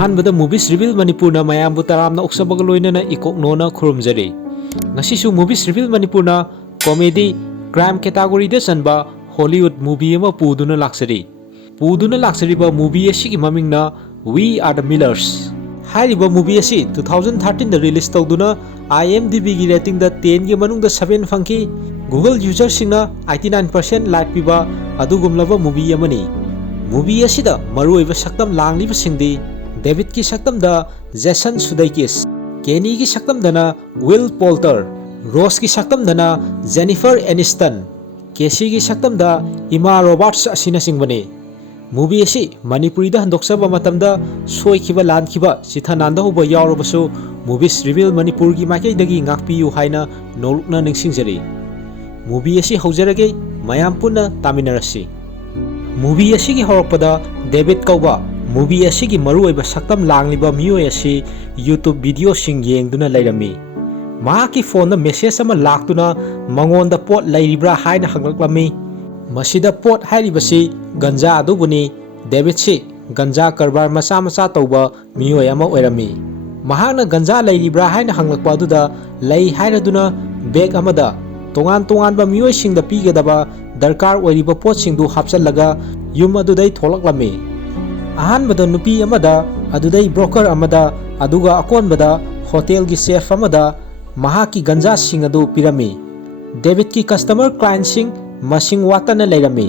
अहानबदा movies reveal मणिपुरना मयामबु तरामना उक्सबग लोइनना इकोकनोना खुरुमजरी ngasisu मूवीज रिवील मणिपुरना कॉमेडी क्राइम कैटेगोरी दे चनबा हॉलीवुड मूवी अमा पुदुना लाक्सरीबा मूवी असिगी ममिंगना वी आर द मिलर्स हाइरिबा मूवी असी 2013 दा रिलीज तौदुना IMDb गी रेटिंग दा 10 गी मनुंग दा 7 फंकी गूगल यूजर सिंगना 89% लाइक पिबा अदुगुमलबा मूवी अमनी मूवी असिदा मरुइबा सक्तम लांगलिबा सिंगदी डेविड की सक्तम दा जेसन सुदैकिस केनी की सक्तम दना विल पोल्टर रोस की सक्तम दना जेनिफर एनिस्टन केसी की सक्तम दा इमा रॉबर्ट्स असिना सिंगबने मूवी असी मणिपुरी दा हंदोक्सबा मतमदा सोइखिबा लानखिबा सिथानांदा होबा यावरबसु मूवीज रिवील मणिपुर की माइकैदगी ngakpiyu haina नोलुकना निंगसिंगजरी मूवी असी हौजरगे मयाम पुन्ना तामिनरसी मूवी असी की हौरकपदा डेविड कौबा मूवी असी की मरुओइबा सक्तम लांगलिबा मियोय असी यूट्यूब वीडियो सिंग येंगदुना लैरमी माकी फोन मेसेज अमा लाक्तुना मंगोंदा पोट लैरिब्रा हाइना हंगलक्लमी मसिदा पोट हाइरिबसी गंजा अदुबुनी डेविड सी गंजा करबार मचा मचा तौबा मियोय अमा ओइरमी महाना गंजा लैरिब्रा हाइना हंगलक्पा अदुदा लै हाइरदुना बेग अमदा तोंगान तोंगानबा मियोय सिंगदा पीगदबा दरकार ओइरिबा पोट सिंगदु हापचलगा युम अदुदै थोलक्लमी अहानबदा नुपी अमदा अदुदै ब्रोकर अमदा अदुगा अकोनबदा होटल की सेफ अमदा महाकी गंजा सिंग अदु पिरमी डेविड की कस्टमर क्लाइंट सिंग मसिंग वातना लैरमी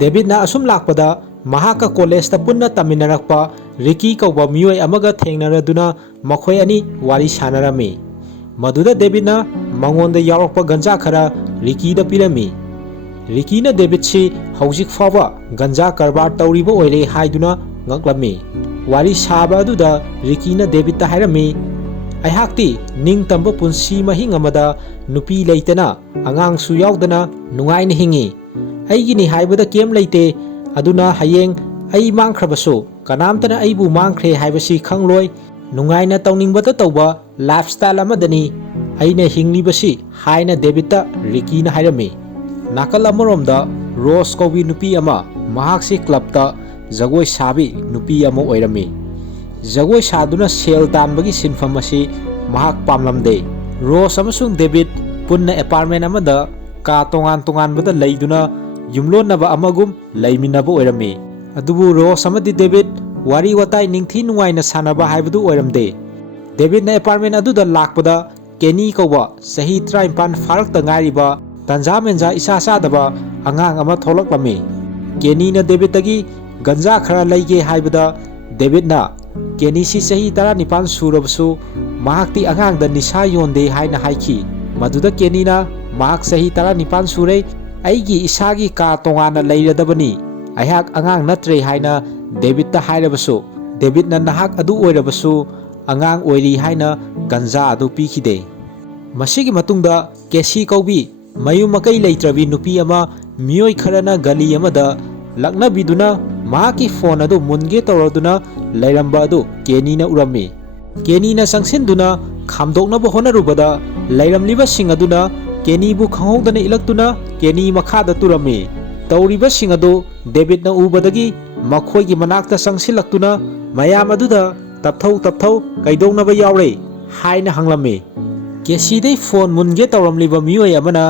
डेविड ना असुम लाकपदा महाका कॉलेज ता पुन्ना तमिनरकपा रिकी कौबा मियोय अमगा थेंगनरदुना मखोय अनि वारी सानरमी मदुदा डेविड ना मंगोंदा यावरकपा गंजा खरा रिकी दा पिरमी रिकी ना डेविड सी हौजिक फावा गंजा करबार तौरिबा ओइरे हाइदुना ngaklammi wari saba aduda rikina david ta hairami aihakti ning tamba punsi mahing amada nupi leitana angang su yaudana nungai ni hingi aigi ni haibada kem leite aduna hayeng ai mangkhrabasu kanamtana aibu mangkhre haibasi khangloi nungai na tawningbata tawba lifestyle amadani aina hinglibasi haina david ta rikina hairami nakal amoromda rose kobi nupi ama mahaksi club ta जगोय साबी नुपी अमो ओइरमी जगोय सादुना sale तानबगी सिनफम असी महाक पामलमदे रोस अमसुंग डेविड पुन्ना अपार्टमेंट अमदा का तोंगान तोंगानबदा लैदुना युमलोनबा अमगुम लैमिनबा ओइरमी अदुबु रोस अमदि डेविड वारी वताई निंगथि नुवाइना सानबा हाइबदु ओइरमदे डेविड ना अपार्टमेंट अदुदा लाकपदा केनी कौबा सही 53 फारकता ngairiba तंजा मेंजा इसा सादबा अंगांग अमा थोलक्लमी केनी ना डेविड तगी गंजा खरा लैगे हाइबदा डेविड ना केनीसी सही 19 सुरबसु महाक्ति अंगांग द निशा योंदे हाइना हाइखी मदुदा केनीना महाक सही 19 सुरे आइगी इसागी का तोंगाना लैरदबनी अहाक अंगांग नत्रे हाइना डेविड ता हाइरबसु डेविड ना नहाक अदु ओइरबसु अंगांग ओइरी हाइना गंजा अदु पीखिदे मसिगी मतुंगदा केसी कौबी मयु मकै लैत्रबी नुपी अमा मियोय खरना गली अमदा लक्नबीदुना माकी फोन अदु मुनगे तौरदुना लैरंबा अदु केनीना उरमी केनीना संगसिनदुना खामदोकनबा होनरुबदा लैरमलिबा सिंग अदुना केनीबु खंगौदना इलक्तुना केनी मखादा तुरमी तौरिबा सिंग अदु डेविडना उबदगी मखोयगी मनाक्ता संगसिलक्तुना मयाम अदुदा तपथौ कैदौनबा यावरे हाइना हंगलमी केसीदे फोन मुनगे तौरमलिबा मियोय अमना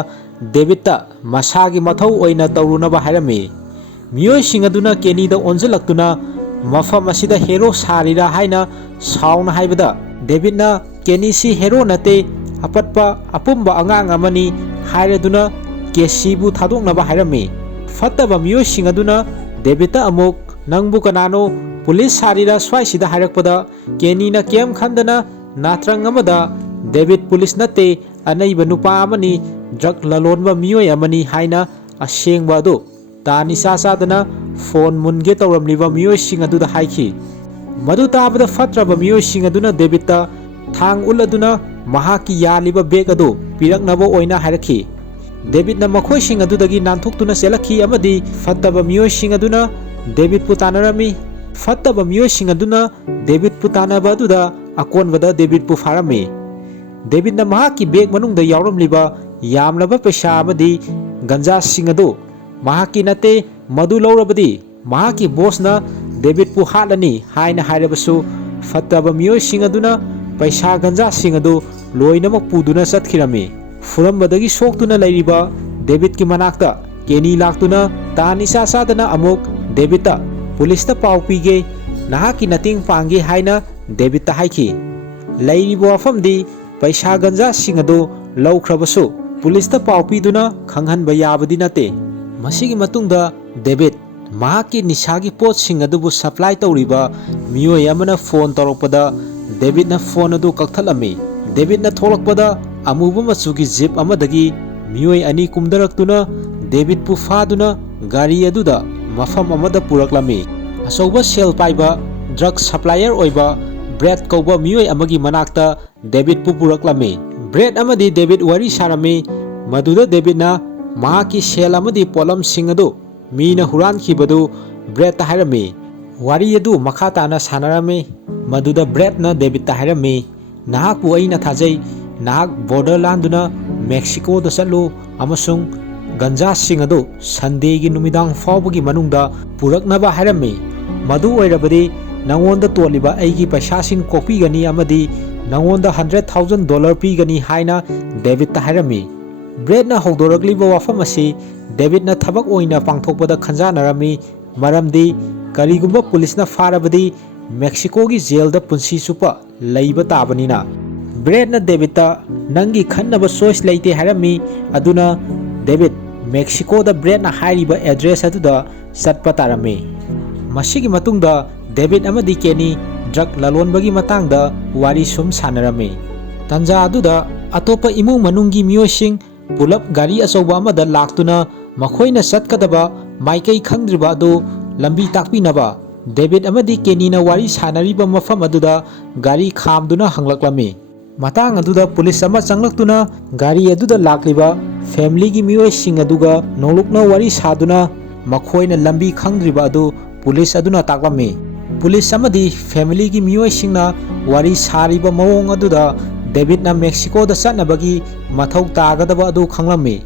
डेविडता मसागी मथौ ओइना तौरुनबा हाइरमी मियोय सिंग अदुना केनीदा ओंजलक्तुना मफम असिदा हेरो सारिरा हाइना साउना हाइबदा डेविडना केनीसी हेरो नते अपटपा अपुम्बा अंगांग अमनी हाइरदुना केसीबु थादोकनबा हाइरमी फत्तबा मियोय सिंग अदुना डेविडता अमुक नंगबु कनानो पुलिस सारिरा स्वाइसिदा हाइरकपदा केनीना केम खंदना नात्रंग अमदा डेविड पुलिस नते अनैबा नुपा अमनी ड्रग ललोनबा मियोय अमनी हाइना असेंगबा अदु तानी सादना फोन मुनगे तौरमलिबा मियोय सिंग अदुदा हाइखी मदु ताबदा फत्रबा मियोय सिंग अदुना डेविडता थांग उलदुना महाकी यालिबा बेग अदु पिरकनबा ओइना हाइरखी डेविडना मखोय सिंग अदुदगी नानथुक्तुना सेलखी अमदी फत्तबा मियोय सिंग अदुना डेविड पुतानरमी फत्तबा मियोय सिंग अदुना डेविड पुतानबा अदुदा अकोनबदा डेविड पु फारमी डेविडना महाकी बेग मनुंगदा यावरमलिबा यामलबा पैसा अमदी गंजा सिंग अदु महाकी नते मदु लौरबदी महाकी बोसना डेविड पु हालनी हाइना हाइरबसु ꯐꯠꯇꯕ ꯃꯤꯑꯣꯏꯁꯤꯡ ꯑꯗꯨꯅ ꯄꯩꯁꯥ ꯒꯟꯖꯥꯁꯤꯡ ꯑꯗꯨ ꯂꯣꯏꯅꯃꯛ ꯄꯨꯗꯨꯅ ꯆꯠꯈꯤꯔꯝꯃꯤ꯫ ꯐꯨꯔꯝꯕꯗꯒꯤ ꯁꯣꯛꯇꯨꯅ ꯂꯩꯔꯤꯕ ꯗꯦꯕꯤꯗꯀꯤ ꯃꯅꯥꯛꯇ ꯀꯦꯅꯤ ꯂꯥꯛꯇꯨꯅ ꯇꯥꯟ ꯏꯆꯥ ꯆꯥꯗꯅ ꯑꯃꯨꯛ ꯗꯦꯕꯤꯗꯇ ꯄꯨꯂꯤꯁꯇ ꯄꯥꯎ ꯄꯤꯒꯦ, ꯅꯍꯥꯛꯀꯤ ꯃꯇꯦꯡ ꯄꯥꯡꯒꯦ ꯍꯥꯏꯅ ꯗꯦꯕꯤꯗꯇ ꯍꯥꯏꯈꯤ꯫ ꯂꯩꯔꯤꯕ ꯋꯥꯐꯝꯗꯤ ꯄꯩꯁꯥ ꯒꯟꯖꯥꯁꯤꯡ ꯑꯗꯨ ꯂꯧꯈ꯭ꯔꯕꯁꯨ ꯄꯨꯂꯤꯁꯇ ꯄꯥꯎ ꯄꯤꯗꯨꯅ ꯈꯪꯍꯟꯕ ꯌꯥꯕꯗꯤ ꯅꯠꯇꯦ꯫ ꯃꯁꯤꯒꯤ ꯃꯇꯨꯡꯗ ꯗꯦꯕꯤꯗ ꯃꯍꯥꯛꯀꯤ ꯅꯤꯁꯥꯒꯤ ꯄꯣꯠꯁꯤꯡ ꯑꯗꯨꯕꯨ ꯁꯄ꯭ꯂꯥꯏ ꯇꯧꯔꯤꯕ ꯃꯤꯑꯣꯏ ꯑꯃꯅ ꯐꯣꯟ ꯇꯧꯔꯛꯄꯗ ꯗꯦꯕꯤꯗꯅ ꯐꯣꯟ ꯑꯗꯨ ꯀꯛꯊꯠꯂꯝꯃꯤ꯫ ꯗꯦꯕꯤꯗꯅ ꯊꯣꯛꯂꯛꯄꯗ ꯑꯃꯨꯕ ꯃꯆꯨꯒꯤ ꯖꯤꯞ ꯑꯃꯗꯒꯤ ꯃꯤꯑꯣꯏ ꯑꯅꯤ ꯀꯨꯝꯊꯔꯛꯇꯨꯅ ꯗꯦꯕꯤꯗꯄꯨ ꯐꯥꯗꯨꯅ ꯒꯥꯔꯤ ꯑꯗꯨꯗ ꯃꯐꯝ ꯑꯃꯗ ꯄꯨꯔꯛꯂꯝꯃꯤ꯫ ꯑꯆꯧꯕ ꯁꯦꯜ ꯄꯥꯏꯕ ꯗ꯭ꯔꯒ ꯁꯄ꯭ꯂꯥꯏꯌꯔ ꯑꯣꯏꯕ ꯕ꯭ꯔꯦꯗ ꯀꯧꯕ ꯃꯤꯑꯣꯏ ꯑꯃꯒꯤ ꯃꯅꯥꯛꯇ ꯗꯦꯕꯤꯗꯄꯨ ꯄꯨꯔꯛꯂꯝꯃꯤ꯫ ꯕ꯭ꯔꯦꯗ ꯑꯃꯗꯤ ꯗꯦꯕꯤꯗ ꯋꯥꯔꯤ ꯁꯥꯔꯝꯃꯤ, ꯃꯗꯨꯗ ꯗꯦꯕꯤꯗꯅ ꯃꯍꯥꯛꯀꯤ ꯁꯦꯜ ꯑꯃꯗꯤ ꯄꯣꯠꯂꯝꯁꯤꯡ ꯑꯗꯨ ꯃꯤꯅ ꯍꯨꯔꯥꯟꯈꯤꯕꯗꯨ ꯕ꯭ꯔꯦꯗꯇ ꯍꯥꯏꯔꯝꯃꯤ꯫ ꯋꯥꯔꯤ ꯑꯗꯨ ꯃꯈꯥ ꯇꯥꯅ ꯁꯥꯟꯅꯔꯝꯃꯤ, ꯃꯗꯨꯗ ꯕ꯭ꯔꯦꯗꯅ ꯗꯦꯕꯤꯗꯇ ꯍꯥꯏꯔꯝꯃꯤ, ꯅꯍꯥꯛꯄꯨ ꯑꯩꯅ ꯊꯥꯖꯩ, ꯅꯍꯥꯛ ꯕꯣꯔꯗꯔ ꯂꯥꯟꯗꯨꯅ ꯃꯦꯛꯁꯤꯀꯣꯗ ꯆꯠꯂꯨ ꯑꯃꯁꯨꯡ ꯒꯟꯖꯥꯁꯤꯡ ꯑꯗꯨ ꯁꯟꯗꯦꯒꯤ ꯅꯨꯃꯤꯗꯥꯡ ꯐꯥꯎꯕꯒꯤ ꯃꯅꯨꯡꯗ ꯄꯨꯔꯛꯅꯕ ꯍꯥꯏꯔꯝꯃꯤ꯫ ꯃꯗꯨ ꯑꯣꯏꯔꯕꯗꯤ ꯅꯉꯣꯟꯗ ꯇꯣꯜꯂꯤꯕ ꯑꯩꯒꯤ ꯄꯩꯁꯥꯁꯤꯡ ꯀꯣꯛꯄꯤꯒꯅꯤ ꯑꯃꯗꯤ ꯅꯉꯣꯟꯗ $100,000 ꯄꯤꯒꯅꯤ ꯍꯥꯏꯅ ꯗꯦꯕꯤꯗꯇ ꯍꯥꯏꯔꯝꯃꯤ꯫ ꯕ꯭ꯔꯦꯗꯅ ꯍꯧꯗꯣꯔꯛꯂꯤꯕ ꯋꯥꯐꯝ ꯑꯁꯤ ꯗꯦꯕꯤꯗꯅ ꯊꯕꯛ ꯑꯣꯏꯅ ꯄꯥꯡꯊꯣꯛꯄꯗ ꯈꯟꯖꯥꯅꯔꯝꯃꯤ, ꯃꯔꯝꯗꯤ ꯀꯔꯤꯒꯨꯝꯕ ꯄꯨꯂꯤꯁꯅ ꯐꯥꯔꯕꯗꯤ ꯃꯦꯛꯁꯤꯀꯣꯒꯤ ꯖꯦꯜꯗ ꯄꯨꯟꯁꯤ ꯆꯨꯞꯄ ꯂꯩꯕ ꯇꯥꯕꯅꯤꯅ꯫ ꯕ꯭ꯔꯦꯗꯅ ꯗꯦꯕꯤꯗꯇ ꯅꯪꯒꯤ ꯈꯟꯅꯕ ꯆꯣꯏꯁ ꯂꯩꯇꯦ ꯍꯥꯏꯔꯝꯃꯤ, ꯑꯗꯨꯅ ꯗꯦꯕꯤꯗ ꯃꯦꯛꯁꯤꯀꯣꯗ ꯕ꯭ꯔꯦꯗꯅ ꯍꯥꯏꯔꯤꯕ ꯑꯦꯗ꯭ꯔꯦꯁ ꯑꯗꯨꯗ ꯆꯠꯄ ꯇꯥꯔꯝꯃꯤ꯫ ꯃꯁꯤꯒꯤ ꯃꯇꯨꯡꯗ ꯗꯦꯕꯤꯗ ꯑꯃꯗꯤ ꯀꯦꯅꯤ ꯗ꯭ꯔꯒ ꯂꯂꯣꯟꯕꯒꯤ ꯃꯇꯥꯡꯗ ꯋꯥꯔꯤ ꯁꯨꯝ ꯁꯥꯟꯅꯔꯝꯃꯤ꯫ ꯇꯥꯟꯖꯥ ꯑꯗꯨꯗ ꯑꯇꯣꯞꯄ ꯏꯃꯨꯡ ꯃꯅꯨꯡꯒꯤ ꯃꯤꯑꯣꯏꯁꯤꯡ ꯄꯨꯂꯞ ꯒꯥꯔꯤ ꯑꯆꯧꯕ ꯑꯃꯗ ꯂꯥꯛꯇꯨꯅ ꯃꯈꯣꯏꯅ ꯆꯠꯀꯗꯕ ꯃꯥꯏꯀꯩ ꯈꯪꯗ꯭ꯔꯤꯕ ꯑꯗꯨ ꯂꯝꯕꯤ ꯇꯥꯛꯄꯤꯅꯕ ꯗꯦꯕꯤꯗ ꯑꯃꯗꯤ ꯀꯦꯅꯤꯅ ꯋꯥꯔꯤ ꯁꯥꯟꯅꯔꯤꯕ ꯃꯐꯝ ꯑꯗꯨꯗ ꯒꯥꯔꯤ ꯈꯥꯝꯗꯨꯅ ꯍꯪꯂꯛꯂꯝꯃꯤ꯫ ꯃꯇꯥꯡ ꯑꯗꯨꯗ ꯄꯨꯂꯤꯁ ꯑꯃ ꯆꯪꯂꯛꯇꯨꯅ ꯒꯥꯔꯤ ꯑꯗꯨꯗ ꯂꯥꯛꯂꯤꯕ ꯐꯦꯃꯤꯂꯤꯒꯤ ꯃꯤꯑꯣꯏꯁꯤꯡ ꯑꯗꯨꯒ ꯅꯣꯡꯂꯨꯛꯅ ꯋꯥꯔꯤ ꯁꯥꯗꯨꯅ ꯃꯈꯣꯏꯅ ꯂꯝꯕꯤ ꯈꯪꯗ꯭ꯔꯤꯕ ꯑꯗꯨ ꯄꯨꯂꯤꯁ ꯑꯗꯨꯅ ꯇꯥꯛꯂꯝꯃꯤ꯫ ꯄꯨꯂꯤꯁ ꯑꯃꯗꯤ ꯐꯦꯃꯤꯂꯤꯒꯤ ꯃꯤꯑꯣꯏꯁꯤꯡꯅ ꯋꯥꯔꯤ ꯁꯥꯔꯤꯕ ꯃꯑꯣꯡ ꯑꯗꯨꯗ ꯗꯦꯕꯤꯗꯅ ꯃꯦꯛꯁꯤꯀꯣꯗ ꯆꯠꯅꯕꯒꯤ ꯃꯊꯧ ꯇꯥꯒꯗꯕ ꯑꯗꯨ ꯈꯪꯂꯝꯃꯤ꯫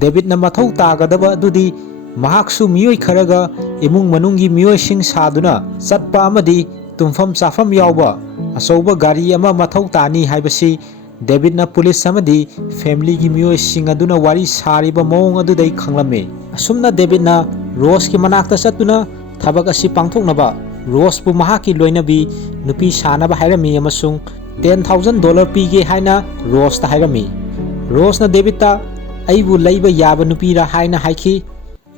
ꯗꯦꯕꯤꯗꯅ ꯃꯊꯧ ꯇꯥꯒꯗꯕ ꯑꯗꯨꯗꯤ ꯃꯍꯥꯛꯁꯨ ꯃꯤꯑꯣꯏ ꯈꯔꯒ ꯏꯃꯨꯡ ꯃꯅꯨꯡꯒꯤ ꯃꯤꯑꯣꯏꯁꯤꯡ ꯁꯥꯗꯨꯅ ꯆꯠꯄ ꯑꯃꯗꯤ ꯇꯨꯝꯐꯝ ꯆꯥꯐꯝ ꯌꯥꯎꯕ ꯑꯆꯧꯕ ꯒꯥꯔꯤ ꯑꯃ ꯃꯊꯧ ꯇꯥꯅꯤ ꯍꯥꯏꯕꯁꯤ ꯗꯦꯕꯤꯗꯅ ꯄꯨꯂꯤꯁ ꯑꯃꯗꯤ ꯐꯦꯃꯤꯂꯤꯒꯤ ꯃꯤꯑꯣꯏꯁꯤꯡ ꯑꯗꯨꯅ ꯋꯥꯔꯤ ꯁꯥꯔꯤꯕ ꯃꯑꯣꯡ ꯑꯗꯨꯗꯩ ꯈꯪꯂꯝꯃꯤ꯫ ꯑꯁꯨꯝꯅ ꯗꯦꯕꯤꯗꯅ ꯔꯣꯖꯀꯤ ꯃꯅꯥꯛꯇ ꯆꯠꯇꯨꯅ ꯊꯕꯛ ꯑꯁꯤ ꯄꯥꯡꯊꯣꯛꯅꯕ ꯔꯣꯖꯄꯨ ꯃꯍꯥꯛꯀꯤ ꯂꯣꯏꯅꯕꯤ ꯅꯨꯄꯤ ꯁꯥꯅꯕ ꯍꯥꯏꯔꯝꯃꯤ ꯑꯃꯁꯨꯡ $10,000 ꯄꯤꯒꯦ ꯍꯥꯏꯅ ꯔꯣꯖꯇ ꯍꯥꯏꯔꯝꯃꯤ꯫ ꯔꯣꯖꯅ ꯗꯦꯕꯤꯗꯇ ꯑꯩꯕꯨ ꯂꯩꯕ ꯌꯥꯕ ꯅꯨꯄꯤꯔꯥ ꯍꯥꯏꯅ ꯍꯥꯏꯈꯤ,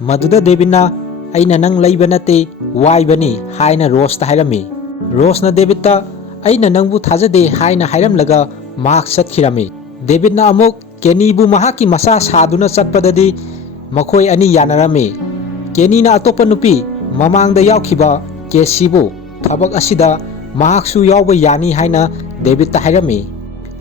ꯃꯗꯨꯗ ꯗꯦꯕꯤꯗꯅ ꯑꯩꯅ ꯅꯪ ꯂꯩꯕ ꯅꯠꯇꯦ, ꯋꯥꯏꯕꯅꯤ ꯍꯥꯏꯅ ꯔꯣꯖꯇ ꯍꯥꯏꯔꯝꯃꯤ꯫ ꯔꯣꯖꯅ ꯗꯦꯕꯤꯗꯇ ꯑꯩꯅ ꯅꯪꯕꯨ ꯊꯥꯖꯗꯦ ꯍꯥꯏꯅ ꯍꯥꯏꯔꯝꯂꯒ ꯃꯍꯥꯛ ꯆꯠꯈꯤꯔꯝꯃꯤ꯫ ꯗꯦꯕꯤꯗꯅ ꯑꯃꯨꯛ ꯀꯦꯅꯤꯕꯨ ꯃꯍꯥꯛꯀꯤ ꯃꯆꯥ ꯁꯥꯗꯨꯅ ꯆꯠꯄꯗꯗꯤ ꯃꯈꯣꯏ ꯑꯅꯤ ꯌꯥꯅꯔꯝꯃꯤ꯫ ꯀꯦꯅꯤꯅ ꯑꯇꯣꯞꯄ ꯅꯨꯄꯤ ꯃꯃꯥꯡꯗ ꯌꯥꯎꯈꯤꯕ ꯀꯦꯁꯤꯕꯨ ꯊꯕꯛ ꯑꯁꯤꯗ ꯃꯍꯥꯛꯁꯨ ꯌꯥꯎꯕ ꯌꯥꯅꯤ ꯍꯥꯏꯅ ꯗꯦꯕꯤꯗꯇ ꯍꯥꯏꯔꯝꯃꯤ꯫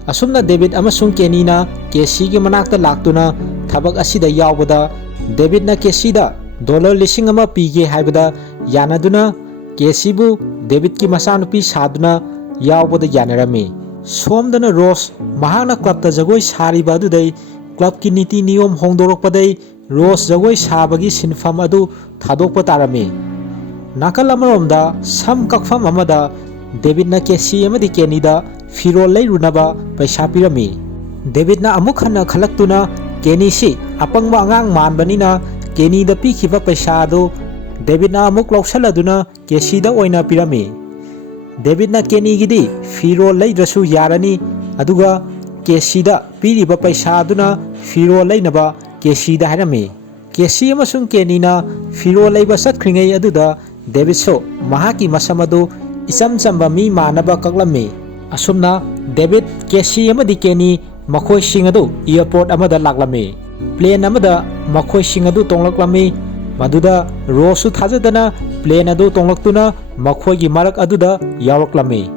ꯑꯁꯨꯝꯅ ꯗꯦꯕꯤꯗ ꯑꯃꯁꯨꯡ ꯀꯦꯅꯤꯅ ꯀꯦꯁꯤꯒꯤ ꯃꯅꯥꯛꯇ ꯂꯥꯛꯇꯨꯅ ꯊꯕꯛ ꯑꯁꯤꯗ ꯌꯥꯎꯕꯗ ꯗꯦꯕꯤꯗꯅ ꯀꯦꯁꯤꯗ $1,000,000 ꯄꯤꯒꯦ ꯍꯥꯏꯕꯗ ꯌꯥꯅꯗꯨꯅ ꯀꯦꯁꯤꯕꯨ ꯗꯦꯕꯤꯗꯀꯤ ꯃꯆꯥꯅꯨꯄꯤ ꯁꯥꯗꯨꯅ ꯌꯥꯎꯕꯗ ꯌꯥꯅꯔꯝꯃꯤ꯫ ꯁꯣꯝꯗꯅ ꯔꯣꯖ ꯃꯍꯥꯛꯅ ꯀ꯭ꯂꯕꯇ ꯖꯒꯣꯏ ꯁꯥꯔꯤꯕ ꯑꯗꯨꯗꯩ ꯀ꯭ꯂꯕꯀꯤ ꯅꯤꯇꯤ ꯅꯤꯌꯣꯝ ꯍꯣꯡꯗꯣꯔꯛꯄꯗꯩ ꯔꯣꯖ ꯖꯒꯣꯏ ꯁꯥꯕꯒꯤ ꯁꯤꯟꯐꯝ ꯑꯗꯨ ꯊꯥꯗꯣꯛꯄ ꯇꯥꯔꯝꯃꯤ꯫ ꯅꯥꯀꯜ ꯑꯃꯔꯣꯝꯗ ꯁꯝ ꯀꯛꯐꯝ ꯑꯃꯗ ꯗꯦꯕꯤꯗꯅ ꯀꯦꯁꯤ ꯑꯃꯗꯤ ꯀꯦꯅꯤꯗ ꯐꯤꯔꯣꯜ ꯂꯩꯔꯨꯅꯕ ꯄꯩꯁꯥ ꯄꯤꯔꯝꯃꯤ꯫ ꯗꯦꯕꯤꯗꯅ ꯑꯃꯨꯛ ꯍꯟꯅ ꯈꯜꯂꯛꯇꯨꯅ ꯀꯦꯅꯤꯁꯤ ꯑꯄꯪꯕ ꯑꯉꯥꯡ ꯃꯥꯟꯕꯅꯤꯅ ꯀꯦꯅꯤꯗ ꯄꯤꯈꯤꯕ ꯄꯩꯁꯥ ꯑꯗꯨ ꯗꯦꯕꯤꯗꯅ ꯑꯃꯨꯛ ꯂꯧꯁꯜꯂꯗꯨꯅ ꯀꯦꯁꯤꯗ ꯑꯣꯏꯅ ꯄꯤꯔꯝꯃꯤ꯫ ꯗꯦꯕꯤꯗꯅ ꯀꯦꯅꯤꯒꯤꯗꯤ ꯐꯤꯔꯣꯜ ꯂꯩꯗ꯭ꯔꯁꯨ ꯌꯥꯔꯅꯤ, ꯑꯗꯨꯒ ꯀꯦꯁꯤꯗ ꯄꯤꯔꯤꯕ ꯄꯩꯁా ꯑꯗꯨꯅ ꯐꯤꯔꯣꯜ ꯂꯩꯅꯕ ꯀꯦꯁꯤꯗ ꯍꯥꯏꯔꯝꯃꯤ꯫ ꯀꯦꯁꯤ ꯑꯃꯁꯨꯡ ꯀꯦꯅꯤꯅ ꯐꯤꯔꯣꯜ ꯂꯩꯕ ꯆꯠꯈ꯭ꯔꯤꯉꯩ ꯑꯗꯨꯗ ꯗꯦꯕꯤꯗꯁꯨ ꯃꯍꯥꯛꯀꯤ ꯃꯁꯝ ꯑꯗꯨ ꯏꯆꯝ ꯆꯝꯕ ꯃꯤ ꯃꯥꯟꯅꯕ ꯀꯛꯂꯝꯃꯤ꯫ ꯑꯁꯨꯝꯅ ꯗꯦꯕꯤꯗ, ꯀꯦꯁꯤ ꯑꯃꯗꯤ ꯀꯦꯅꯤ ꯃꯈꯣꯏꯁꯤꯡ ꯑꯗꯨ ꯑꯦꯌꯔꯄꯣꯔꯠ ꯑꯃꯗ ꯂꯥꯛꯂꯝꯃꯤ꯫ ꯄ꯭ꯂꯦꯟ ꯑꯃꯗ ꯃꯈꯣꯏꯁꯤꯡ ꯑꯗꯨ ꯇꯣꯡꯂꯛꯂꯝꯃꯤ, ꯃꯗꯨꯗ ꯔꯣꯖꯁꯨ ꯊꯥꯖꯗꯅ ꯄ꯭ꯂꯦꯟ ꯑꯗꯨ ꯇꯣꯡꯂꯛꯇꯨꯅ ꯃꯈꯣꯏꯒꯤ ꯃꯔꯛ ꯑꯗꯨꯗ ꯌꯥꯎꯔꯛꯂꯝꯃꯤ꯫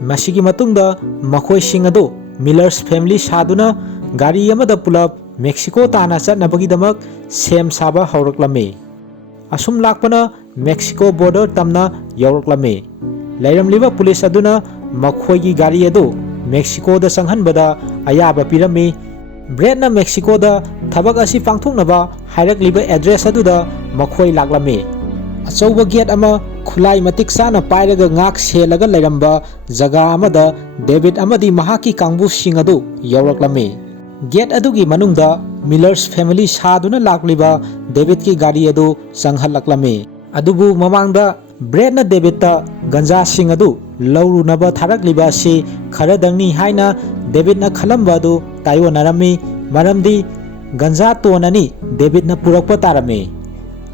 ꯃꯁꯤꯒꯤ ꯃꯇꯨꯡꯗ ꯃꯈꯣꯏꯁꯤꯡ ꯑꯗꯨ ꯃꯤꯂꯔꯁ ꯐꯦꯃꯤꯂꯤ ꯁꯥꯗꯨꯅ ꯒꯥꯔꯤ ꯑꯃꯗ ꯄꯨꯂꯞ ꯃꯦꯛꯁꯤꯀꯣ ꯇꯥꯟꯅ ꯆꯠꯅꯕꯒꯤꯗꯃꯛ ꯁꯦꯝ ꯁꯥꯕ ꯍꯧꯔꯛꯂꯝꯃꯤ꯫ ꯑꯁꯨꯝ ꯂꯥꯛꯄꯅ ꯃꯦꯛꯁꯤꯀꯣ ꯕꯣꯔꯗꯔ ꯇꯝꯅ ꯌꯧꯔꯛꯂꯝꯃꯤ꯫ ꯂꯩꯔꯝꯂꯤꯕ ꯄꯨꯂꯤꯁ ꯑꯗꯨꯅ ꯃꯈꯣꯏꯒꯤ ꯒꯥꯔꯤ ꯑꯗꯨ ꯃꯦꯛꯁꯤꯀꯣꯗ ꯆꯪꯍꯟꯕꯗ ꯑꯌꯥꯕ ꯄꯤꯔꯝꯃꯤ꯫ ꯕ꯭ꯔꯦꯗꯅ ꯃꯦꯛꯁꯤꯀꯣꯗ ꯊꯕꯛ ꯑꯁꯤ ꯄꯥꯡꯊꯣꯛꯅꯕ ꯍꯥꯏꯔꯛꯂꯤꯕ ꯑꯦꯗ꯭ꯔꯦꯁ ꯑꯗꯨꯗ ꯃꯈꯣꯏ ꯂꯥꯛꯂꯝꯃꯤ꯫ ꯑꯆꯧꯕ ꯒꯦꯠ ꯑꯃ ꯈꯨꯠꯂꯥꯏ ꯃꯇꯤꯛ ꯆꯥꯅ ꯄꯥꯏꯔꯒ ꯉꯥꯛ ꯁꯦꯜꯂꯒ ꯂꯩꯔꯝꯕ ꯖꯒꯥ ꯑꯃꯗ ꯗꯦꯕꯤꯗ ꯑꯃꯗꯤ ꯃꯍꯥꯛꯀꯤ ꯀꯥꯡꯕꯨꯁꯤꯡ ꯑꯗꯨ ꯌꯧꯔꯛꯂꯝꯃꯤ꯫ ꯒꯦꯠ ꯑꯗꯨꯒꯤ ꯃꯅꯨꯡꯗ ꯃꯤꯂꯔꯁ ꯐꯦꯃꯤꯂꯤ ꯁꯥꯗꯨꯅ ꯂꯥꯛꯂꯤꯕ ꯗꯦꯕꯤꯗꯀꯤ ꯒꯥꯔꯤ ꯑꯗꯨ ꯆꯪꯍꯜꯂꯛꯂꯝꯃꯤ꯫ ꯑꯗꯨꯕꯨ ꯃꯃꯥꯡꯗ ꯕ꯭ꯔꯦꯗꯅ ꯗꯦꯕꯤꯗꯇ ꯒꯟꯖꯥꯁꯤꯡ ꯑꯗꯨ ꯂꯧꯔꯨꯅꯕ ꯊꯥꯔꯛꯂꯤꯕ ꯑꯁꯤ ꯈꯔꯗꯪꯅꯤ ꯍꯥꯏꯅ ꯗꯦꯕꯤꯗꯅ ꯈꯜꯂꯝꯕ ꯑꯗꯨ ꯇꯥꯏꯑꯣꯟꯅꯔꯝꯃꯤ, ꯃꯔꯝꯗꯤ ꯒꯟꯖꯥ ꯇꯣꯟ ꯑꯅꯤ ꯗꯦꯕꯤꯗꯅ ꯄꯨꯔꯛꯄ ꯇꯥꯔꯝꯃꯤ꯫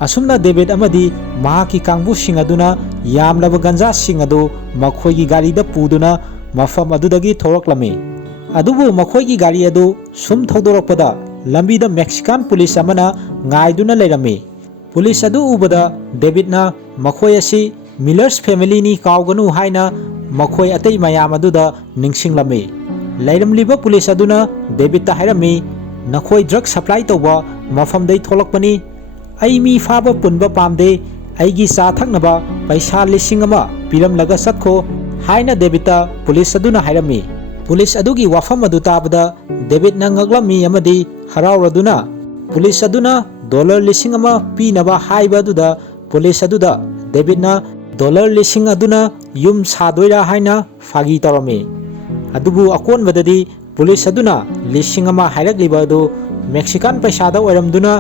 ꯑꯁꯨꯝꯅ ꯗꯦꯕꯤꯗ ꯑꯃꯗꯤ ꯃꯍꯥꯛꯀꯤ ꯀꯥꯡꯕꯨꯁꯤꯡ ꯑꯗꯨꯅ ꯌꯥꯝꯂꯕ ꯒꯟꯖꯥꯁꯤꯡ ꯑꯗꯨ ꯃꯈꯣꯏꯒꯤ ꯒꯥꯔꯤꯗ ꯄꯨꯗꯨꯅ ꯃꯐꯝ ꯑꯗꯨꯗꯒꯤ ꯊꯣꯔꯛꯂꯝꯃꯤ꯫ ꯑꯗꯨꯕꯨ ꯃꯈꯣꯏꯒꯤ ꯒꯥꯔꯤ ꯑꯗꯨ ꯁꯨꯝ ꯊꯧꯗꯣꯔꯛꯄꯗ ꯂꯝꯕꯤꯗ ꯃꯦꯛꯁꯤꯀꯥꯟ ꯄꯨꯂꯤꯁ ꯑꯃꯅ ꯉꯥꯏꯗꯨꯅ ꯂꯩꯔꯝꯃꯤ꯫ ꯄꯨꯂꯤꯁ ꯑꯗꯨ ꯎꯕꯗ ꯗꯦꯕꯤꯗꯅ ꯃꯈꯣꯏ ꯑꯁꯤ ꯃꯤꯂꯔꯁ ꯐꯦꯃꯤꯂꯤꯅꯤ ꯀꯥꯎꯒꯅꯨ ꯍꯥꯏꯅ ꯃꯈꯣꯏ ꯑꯇꯩ ꯃꯌꯥꯝ ꯑꯗꯨꯗ ꯅꯤꯡꯁꯤꯡꯂꯝꯃꯤ꯫ ꯂꯩꯔꯝꯂꯤꯕ ꯄꯨꯂꯤꯁ ꯑꯗꯨꯅ ꯗꯦꯕꯤꯗꯇ ꯍꯥꯏꯔꯝꯃꯤ, "ꯅꯈꯣꯏ ꯗ꯭ꯔꯒ ꯁꯄ꯭ꯂꯥꯏ ꯇꯧꯕ ꯃꯐꯝꯗꯩ ꯊꯣꯛꯂꯛꯄꯅꯤ, ꯑꯩ ꯃꯤ ꯐꯥꯕ ꯄꯨꯟꯕ ꯄꯥꯝꯗꯦ, ꯑꯩꯒꯤ ꯆꯥ ꯊꯛꯅꯕ ꯄꯩꯁꯥ 1,000 ꯄꯤꯔꯝꯂꯒ ꯆꯠꯈꯣ" ꯍꯥꯏꯅ ꯗꯦꯕꯤꯗꯇ ꯄꯨꯂꯤꯁ ꯑꯗꯨꯅ ꯍꯥꯏꯔꯝꯃꯤ꯫ ꯄꯨꯂꯤꯁ ꯑꯗꯨꯒꯤ ꯋꯥꯐꯝ ꯑꯗꯨ ꯇꯥꯕꯗ ꯗꯦꯕꯤꯗꯅ ꯉꯛꯂꯝꯃꯤ ꯑꯃꯗꯤ ꯍꯔꯥꯎꯔꯗꯨꯅ ꯄꯨꯂꯤꯁ ꯑꯗꯨꯅ $1,000 ꯄꯤꯅꯕ ꯍꯥꯏꯕ ꯑꯗꯨꯗ ꯄꯨꯂꯤꯁ ꯑꯗꯨꯗ ꯗꯦꯕꯤꯗꯅ $1,000 ꯑꯗꯨꯅ ꯌꯨꯝ ꯁꯥꯗꯣꯏꯔꯥ ꯍꯥꯏꯅ ꯐꯥꯒꯤ ꯇꯧꯔꯝꯃꯤ꯫ ꯑꯗꯨꯕꯨ ꯑꯀꯣꯟꯕꯗꯗꯤ ꯄꯨꯂꯤꯁ ꯑꯗꯨꯅ 1,000 ꯍꯥꯏꯔꯛꯂꯤꯕ ꯑꯗꯨ ꯃꯦꯛꯁꯤꯀꯥꯟ ꯄꯩꯁꯥꯗ ꯑꯣꯏꯔꯝꯗꯨꯅ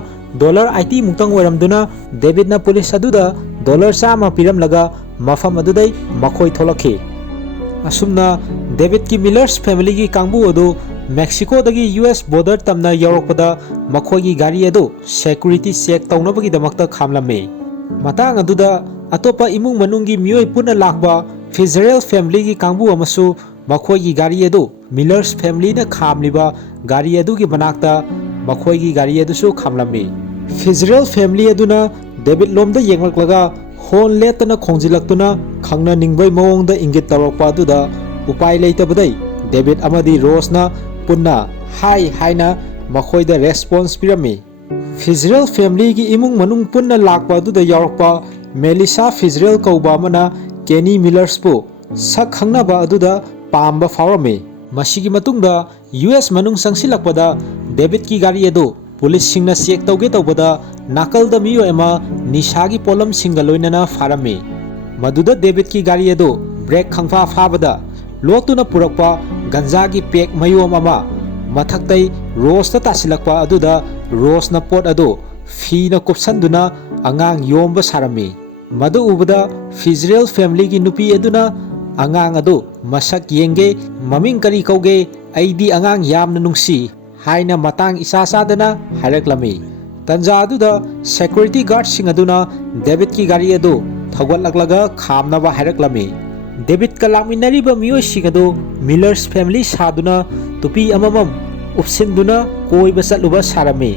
$80 ꯃꯨꯛꯇꯪ ꯑꯣꯏꯔꯝꯗꯨꯅ ꯗꯦꯕꯤꯗꯅ ꯄꯨꯂꯤꯁ ꯑꯗꯨꯗ $100 ꯄꯤꯔꯝꯂꯒ ꯃꯐꯝ ꯑꯗꯨꯗꯩ ꯃꯈꯣꯏ ꯊꯣꯛꯂꯛꯈꯤ꯫ ꯑꯁꯨꯝꯅ ꯗꯦꯕꯤꯗꯀꯤ ꯃꯤꯂꯔꯁ ꯐꯦꯃꯤꯂꯤꯒꯤ ꯀꯥꯡꯕꯨ ꯑꯗꯨ ꯃꯦꯛꯁꯤꯀꯣꯗꯒꯤ US ꯕꯣꯔꯗꯔ ꯇꯝꯅ ꯌꯧꯔꯛꯄꯗ ꯃꯈꯣꯏꯒꯤ ꯒꯥꯔꯤ ꯑꯗꯨ ꯁꯦꯀ꯭ꯌꯨꯔꯤꯇꯤ ꯆꯦꯛ ꯇꯧꯅꯕꯒꯤꯗꯃꯛꯇ ꯈꯥꯝꯂꯝꯃꯤ꯫ ꯃꯇꯥꯡ ꯑꯗꯨꯗ ꯑꯇꯣꯞꯄ ꯏꯃꯨꯡ ꯃꯅꯨꯡꯒꯤ ꯃꯤꯑꯣꯏ ꯄꯨꯟꯅ ꯂꯥꯛꯄ ꯐꯤꯖꯔꯦꯜ ꯐꯦꯃꯤꯂꯤꯒꯤ ꯀꯥꯡꯕꯨ ꯑꯃꯁꯨ ꯃꯈꯣꯏꯒꯤ ꯒꯥꯔꯤ ꯑꯗꯨ ꯃꯤꯂꯔꯁ ꯐꯦꯃꯤꯂꯤꯅ ꯈꯥꯝꯂꯤꯕ ꯒꯥꯔꯤ ꯑꯗꯨꯒꯤ ꯃꯅꯥꯛꯇ ꯃꯈꯣꯏꯒꯤ ꯒꯥꯔꯤ ꯑꯗꯨꯁꯨ ꯈꯥꯝꯂꯝꯃꯤ꯫ ꯐꯤꯖꯔꯦꯜ ꯐꯦꯃꯤꯂꯤ ꯑꯗꯨꯅ ꯗꯦꯕꯤꯗ ꯂꯣꯝꯗ ꯌꯦꯡꯂꯛꯂꯒ ꯍꯣꯟ ꯂꯦꯠꯇꯅ ꯈꯣꯡꯖꯤꯜꯂꯛꯇꯨꯅ ꯈꯪꯅꯅꯤꯡꯕꯩ ꯃꯑꯣꯡꯗ ꯏꯪꯒꯤꯠ ꯇꯧꯔꯛꯄ ꯑꯗꯨꯗ ꯎꯄꯥꯏ ꯂꯩꯇꯕꯗꯩ ꯗꯦꯕꯤꯗ ꯑꯃꯗꯤ ꯔꯣꯁꯅ ꯄꯨꯟꯅ ꯍꯥꯏ ꯍꯥꯏꯅ ꯃꯈꯣꯏꯗ ꯔꯦꯁꯄꯣꯟꯁ ꯄꯤꯔꯝꯃꯤ꯫ ꯐꯤꯖꯔꯦꯜ ꯐꯦꯃꯤꯂꯤꯒꯤ ꯏꯃꯨꯡ ꯃꯅꯨꯡ ꯄꯨꯟꯅ ꯂꯥꯛꯄ ꯑꯗꯨꯗ ꯌꯥꯎꯔꯛꯄ ꯃꯦꯂꯤꯁꯥ ꯐꯤꯖꯔꯦꯜ ꯀꯧꯕ ꯑꯃꯅ ꯀꯦꯅꯤ ꯃꯤꯂꯔꯁꯄꯨ ꯁꯛ ꯈꯪꯅꯕ ꯑꯗꯨꯗ ꯄꯥꯝꯕ ꯐꯥꯎꯔꯝꯃꯤ꯫ ꯃꯁꯤꯒꯤ ꯃꯇꯨꯡꯗ US ꯃꯅꯨꯡ ꯆꯪꯁꯤꯜꯂꯛꯄꯗ ꯗꯦꯕꯤꯗꯀꯤ ꯒꯥꯔꯤ ꯑꯗꯨ ꯄꯨꯂꯤꯁꯁꯤꯡꯅ ꯆꯦꯛ ꯇꯧꯒꯦ ꯇꯧꯕꯗ ꯅꯥꯀꯜꯗ ꯃꯤꯑꯣꯏ ꯑꯃ ꯅꯤꯁꯥꯒꯤ ꯄꯣꯠꯂꯝꯁꯤꯡꯒ ꯂꯣꯏꯅꯅ ꯐꯥꯔꯝꯃꯤ꯫ ꯃꯗꯨꯗ ꯗꯦꯕꯤꯗꯀꯤ ꯒꯥꯔꯤ ꯑꯗꯨ ꯕ꯭ꯔꯦꯛ ꯈꯪꯐꯥ ꯐꯥꯕꯗ ꯂꯣꯠꯇꯨꯅ ꯄꯨꯔꯛꯄ ꯒꯟꯖꯥꯒꯤ ꯄꯦꯛ ꯃꯌꯣꯝ ꯑꯃ ꯃꯊꯛꯇꯩ ꯔꯣꯁꯇ ꯇꯥꯁꯤꯜꯂꯛꯄ ꯑꯗꯨꯗ ꯔꯣꯁꯅ ꯄꯣꯠ ꯑꯗꯨ ꯐꯤꯅ ꯀꯨꯞꯁꯟꯗꯨꯅ ꯑꯉꯥꯡ ꯌꯣꯝꯕ ꯁꯥꯔꯝꯃꯤ꯫ ꯃꯗꯨ ꯎꯕꯗ ꯐꯤꯖꯔꯦꯜ ꯐꯦꯃꯤꯂꯤꯒꯤ ꯅꯨꯄꯤ ꯑꯗꯨꯅ ꯑꯉꯥꯡ ꯑꯗꯨ ꯃꯁꯛ ꯌꯦꯡꯒꯦ, ꯃꯃꯤꯡ ꯀꯔꯤ ꯀꯧꯒꯦ, ꯑꯩꯗꯤ ꯑꯉꯥꯡ ꯌꯥꯝꯅ ꯅꯨꯡꯁꯤ ꯍꯥꯏꯅ ꯃꯇꯥꯡ ꯏꯆꯥ ꯆꯥꯗꯅ ꯍꯥꯏꯔꯛꯂꯝꯃꯤ꯫ ꯇꯟꯖꯥ ꯑꯗꯨꯗ ꯁꯦꯀ꯭ꯌꯨꯔꯤꯇꯤ ꯒꯥꯔꯗꯁꯤꯡ ꯑꯗꯨꯅ ꯗꯦꯕꯤꯗꯀꯤ ꯒꯥꯔꯤ ꯑꯗꯨ ꯊꯧꯒꯠꯂꯛꯂꯒ ꯈꯥꯝꯅꯕ ꯍꯥꯏꯔꯛꯂꯝꯃꯤ꯫ ꯗꯦꯕꯤꯗꯀ ꯂꯥꯛꯃꯤꯟꯅꯔꯤꯕ ꯃꯤꯑꯣꯏꯁꯤꯡ ꯑꯗꯨ ꯃꯤꯂꯔꯁ ꯐꯦꯃꯤꯂꯤ ꯁꯥꯗꯨꯅ ꯇꯨꯄꯤ ꯑꯃꯃꯝ ꯎꯞꯁꯤꯟꯗꯨꯅ ꯀꯣꯏꯕ ꯆꯠꯂꯨꯕ ꯁꯥꯔꯝꯃꯤ꯫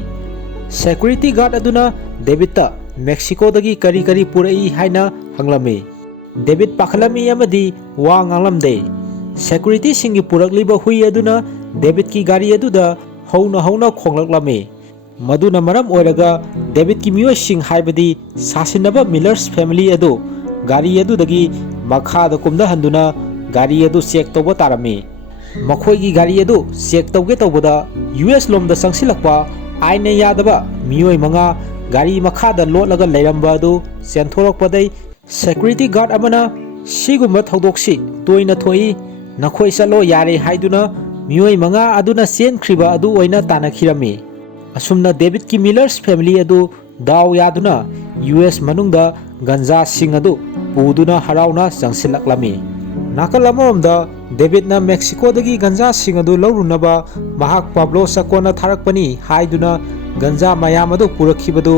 ꯁꯦꯀ꯭ꯌꯨꯔꯤꯇꯤ ꯒꯥꯔꯗ ꯑꯗꯨꯅ ꯗꯦꯕꯤꯗꯇ ꯃꯦꯛꯁꯤꯀꯣꯗꯒꯤ ꯀꯔꯤ ꯀꯔꯤ ꯄꯨꯔꯛꯏ ꯍꯥꯏꯅ ꯍꯪꯂꯝꯃꯤ꯫ ꯗꯦꯕꯤꯗ ꯄꯥꯈꯠꯂꯝꯃꯤ ꯑꯃꯗꯤ ꯋꯥ ꯉꯥꯡꯂꯝꯗꯦ꯫ ꯁꯦꯀ꯭ꯌꯨꯔꯤꯇꯤꯁꯤꯡꯒꯤ ꯄꯨꯔꯛꯂꯤꯕ ꯍꯨꯏ ꯑꯗꯨꯅ ꯗꯦꯕꯤꯗꯀꯤ ꯒꯥꯔꯤ ꯑꯗꯨꯗ ꯍꯧꯅ ꯍꯧꯅ ꯈꯣꯡꯂꯛꯂꯝꯃꯤ꯫ ꯃꯗꯨꯅ ꯃꯔꯝ ꯑꯣꯏꯔꯒ ꯗꯦꯕꯤꯗꯀꯤ ꯃꯤꯑꯣꯏꯁꯤꯡ ꯍꯥꯏꯕꯗꯤ ꯁꯥꯁꯤꯟꯅꯕ ꯃꯤꯂꯔꯁ ꯐꯦꯃꯤꯂꯤ ꯑꯗꯨ ꯒꯥꯔꯤ ꯑꯗꯨꯗꯒꯤ ꯃꯈꯥꯗ ꯀꯨꯝꯊꯍꯟꯗꯨꯅ ꯒꯥꯔꯤ ꯑꯗꯨ ꯆꯦꯛ ꯇꯧꯕ ꯇꯥꯔꯝꯃꯤ꯫ ꯃꯈꯣꯏꯒꯤ ꯒꯥꯔꯤ ꯑꯗꯨ ꯆꯦꯛ ꯇꯧꯒꯦ ꯇꯧꯕꯗ US ꯂꯣꯝꯗ ꯆꯪꯁꯤꯜꯂꯛꯄ ꯑꯥꯏꯟꯅ ꯌꯥꯗꯕ ꯃꯤꯑꯣꯏ 5 ꯒꯥꯔꯤ ꯃꯈꯥꯗ ꯂꯣꯠꯂꯒ ꯂꯩꯔꯝꯕ ꯑꯗꯨ ꯆꯦꯟꯊꯣꯔꯛꯄꯗꯩ ꯁꯦꯀ꯭ꯌꯨꯔꯤꯇꯤ ꯒꯥꯔꯗ ꯑꯃꯅ "ꯁꯤꯒꯨꯝꯕ ꯊꯧꯗꯣꯛꯁꯤ ꯇꯣꯏꯅ ꯊꯣꯛꯏ, ꯅꯈꯣꯏ ꯆꯠꯂꯣ ꯌꯥꯔꯦ" ꯍꯥꯏꯗꯨꯅ ꯃꯤꯑꯣꯏ 5 ꯑꯗꯨꯅ ꯆꯦꯟꯈ꯭ꯔꯤꯕ ꯑꯗꯨ ꯑꯣꯏꯅ ꯇꯥꯟꯅꯈꯤꯔꯝꯃꯤ꯫ ꯑꯁꯨꯝꯅ ꯗꯦꯕꯤꯗꯀꯤ ꯃꯤꯂꯔꯁ ꯐꯦꯃꯤꯂꯤ ꯑꯗꯨ ꯗꯥꯎ ꯌꯥꯗꯨꯅ US ꯃꯅꯨꯡꯗ ꯒꯟꯖꯥꯁꯤꯡ ꯑꯗꯨ ꯄꯨꯗꯨꯅ ꯍꯔꯥꯎꯅ ꯆꯪꯁꯤꯜꯂꯛꯂꯝꯃꯤ꯫ ꯅꯥꯀꯜ ꯑꯃꯔꯣꯝꯗ ꯗꯦꯕꯤꯗꯅ ꯃꯦꯛꯁꯤꯀꯣꯗꯒꯤ ꯒꯟꯖꯥꯁꯤꯡ ꯑꯗꯨ ꯂꯧꯔꯨꯅꯕ ꯃꯍꯥꯛ ꯄꯥꯕ꯭ꯂꯣ ꯆꯥꯀꯣꯟꯅ ꯊꯥꯔꯛꯄꯅꯤ ꯍꯥꯏꯗꯨꯅ ꯒꯟꯖꯥ ꯃꯌꯥꯝ ꯑꯗꯨ ꯄꯨꯔꯛꯈꯤꯕꯗꯨ